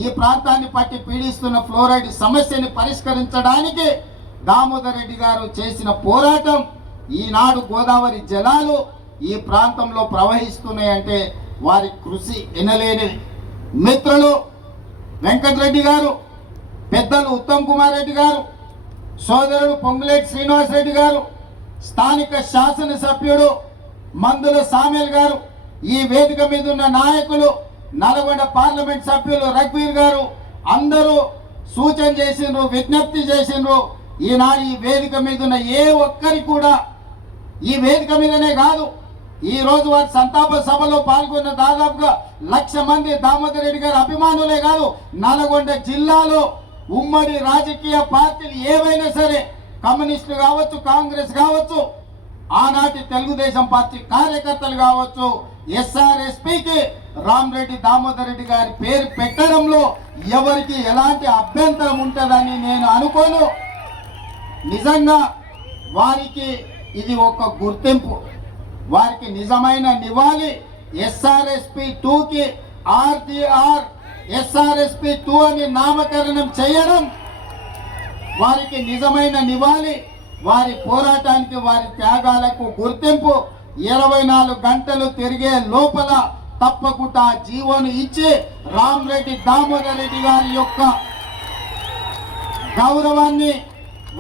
ఈ ప్రాంతాన్ని పట్టి పీడిస్తున్న ఫ్లోరైడ్ సమస్యని పరిష్కరించడానికి దామోదర్ రెడ్డి గారు చేసిన పోరాటం, ఈనాడు గోదావరి జలాలు ఈ ప్రాంతంలో ప్రవహిస్తున్నాయంటే వారి కృషి ఎనలేనిది. మిత్రులు వెంకటరెడ్డి గారు, పెద్దలు ఉత్తమ్ కుమార్ రెడ్డి గారు, సోదరుడు పొంగులేటి శ్రీనివాస్ రెడ్డి గారు, స్థానిక శాసనసభ్యుడు మందుల సామేల్ గారు, ఈ వేదిక మీద ఉన్న నాయకులు, నల్గొండ పార్లమెంట్ సభ్యులు రఘువీర్ గారు అందరూ సూచన చేసిండ్రు, విజ్ఞప్తి చేసిండ్రు. ఈనాడు ఈ వేదిక మీద ఉన్న ఏ ఒక్కరికి కూడా, ఈ వేదిక మీదనే కాదు, ఈ రోజు వారి సంతాప సభలో పాల్గొన్న దాదాపుగా 1,00,000 మంది దామోదర్ రెడ్డి గారి అభిమానులే కాదు, నల్గొండ జిల్లాలో ఉమ్మడి రాజకీయ పార్టీలు ఏవైనా సరే, కమ్యూనిస్టులు కావచ్చు, కాంగ్రెస్ కావచ్చు, ఆనాటి తెలుగుదేశం పార్టీ కార్యకర్తలు కావచ్చు, ఎస్ఆర్ఎస్పీకి రామరెడ్డి దామోదర్ రెడ్డి గారి పేరు పెట్టడంలో ఎవరికి ఎలాంటి అభ్యంతరం ఉంటుందని నేను అనుకోను. నిజంగా వారికి ఇది ఒక గుర్తింపు, వారికి నిజమైన నివాళి. ఎస్ఆర్ఎస్పీ 2కి ఆర్టీఆర్ ఎస్ఆర్ఎస్పీ 2 అని నామకరణం చేయడం వారికి నిజమైన నివాళి, వారి పోరాటానికి, వారి త్యాగాలకు గుర్తింపు. 24 గంటలు తిరిగే లోపల తప్పకుండా జీవోను ఇచ్చి రామరెడ్డి దామోదర్ రెడ్డి గారి యొక్క గౌరవాన్ని,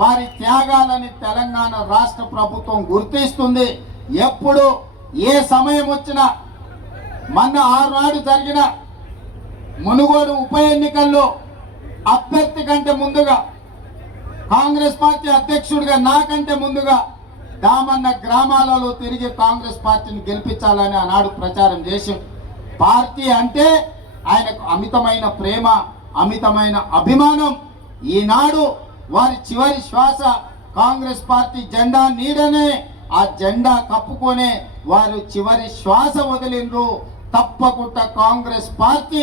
వారి త్యాగాలని తెలంగాణ రాష్ట్ర ప్రభుత్వం గుర్తిస్తుంది. ఎప్పుడు ఏ సమయం వచ్చినా, మొన్న 6 నాడు జరిగిన మునుగోడు ఉప ఎన్నికల్లో అభ్యర్థి కంటే ముందుగా, కాంగ్రెస్ పార్టీ అధ్యక్షుడిగా నాకంటే ముందుగా దామన్న గ్రామాలలో తిరిగి కాంగ్రెస్ పార్టీని గెలిపించాలని ఆనాడు ప్రచారం చేసి, పార్టీ అంటే ఆయనకు అమితమైన ప్రేమ, అమితమైన అభిమానం. ఈనాడు వారి చివరి శ్వాస కాంగ్రెస్ పార్టీ జెండా నీడనే, ఆ జెండా కప్పుకొనే వారు చివరి శ్వాస వదిలిండ్రు. తప్పకుండా కాంగ్రెస్ పార్టీ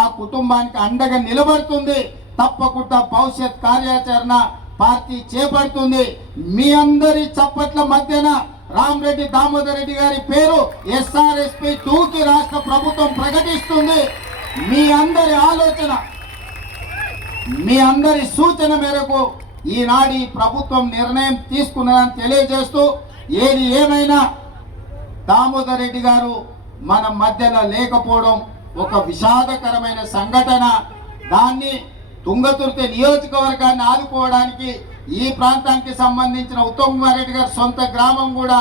ఆ కుటుంబానికి అండగా నిలబడుతుంది. తప్పకుండా భవిష్యత్ కార్యాచరణ పార్టీ చేపడుతుంది. మీ అందరి చప్పట్ల మధ్యన రామరెడ్డి దామోదర్ రెడ్డి గారి పేరు ఎస్ఆర్ఎస్పీ 2కి రాష్ట్ర ప్రభుత్వం ప్రకటిస్తుంది. మీ అందరి ఆలోచన, మీ అందరి సూచన మేరకు ఈనాడు ప్రభుత్వం నిర్ణయం తీసుకున్నదని తెలియజేస్తూ, ఏది ఏమైనా దామోదర్ రెడ్డి గారు మన మధ్యలో లేకపోవడం ఒక విషాదకరమైన సంఘటన. దాన్ని తుంగతుర్తి నియోజకవర్గాన్ని ఆదుకోవడానికి ఈ ప్రాంతానికి సంబంధించిన ఉత్తమ్ కుమార్ రెడ్డి గారి సొంత గ్రామం కూడా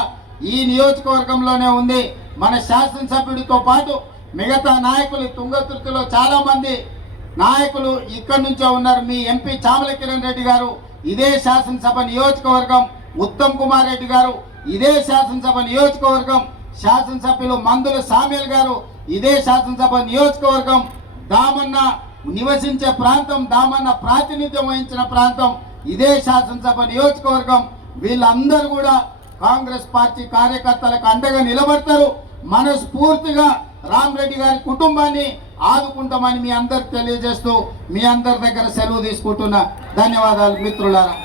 ఈ నియోజకవర్గంలోనే ఉంది. మన శాసనసభ్యుడితో పాటు మిగతా నాయకులు తుంగతుర్తిలో చాలా మంది నాయకులు ఇక్కడి నుంచే ఉన్నారు. మీ ఎంపీ చామల కిరణ్ రెడ్డి గారు ఇదే శాసనసభ నియోజకవర్గం, ఉత్తమ్ కుమార్ రెడ్డి గారు ఇదే శాసనసభ నియోజకవర్గం, శాసనసభ్యులు మందుల సామేల్ గారు ఇదే శాసనసభ నియోజకవర్గం, దామన్న నివసించే ప్రాంతం, దామన్న ప్రాతినిధ్యం వహించిన ప్రాంతం ఇదే శాసనసభ నియోజకవర్గం. వీళ్ళందరూ కూడా కాంగ్రెస్ పార్టీ కార్యకర్తలకు అండగా నిలబడతారు. మనస్ఫూర్తిగా రామరెడ్డి గారి కుటుంబాన్ని ఆదుకుంటామని మీ అందరికి తెలియజేస్తూ మీ అందరి దగ్గర సెలవు తీసుకుంటున్నా. ధన్యవాదాలు మిత్రులారా.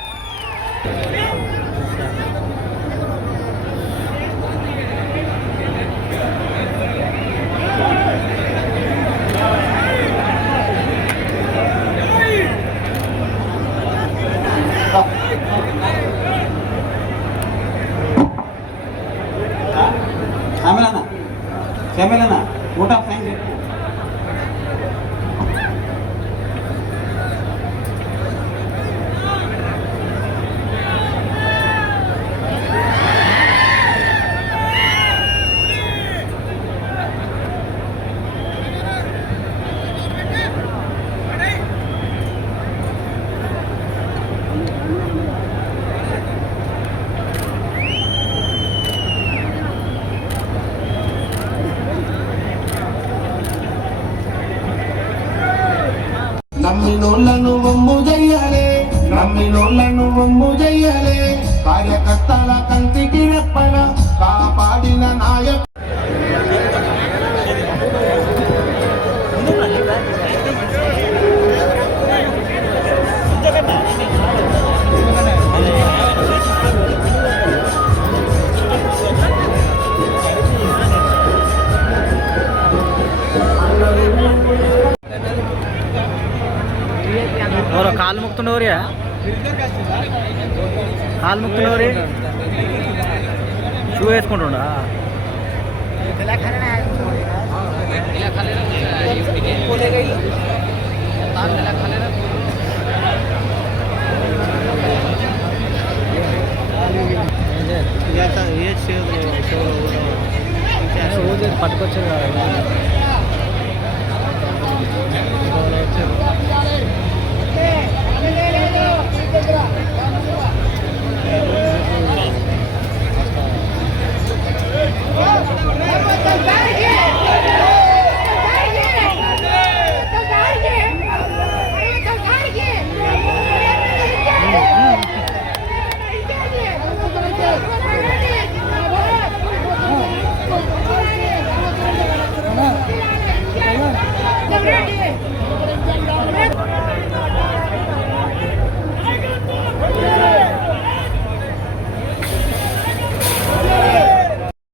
కెమెరానా ఓట్ ఆఫ్ థ్యాంక్స్. నమ్మినోళ్ళను వమ్ము చెయ్యాలి, నమ్మినోళ్ళను వమ్ము చెయ్యాలి. కార్యకర్తల కంటికి రెప్పన కాపాడిన నాయకు కాలు ముక్తుండవరియా, కాలు ముక్తుండవరి షూ వేసుకుంటుండా. పట్టుకొచ్చారు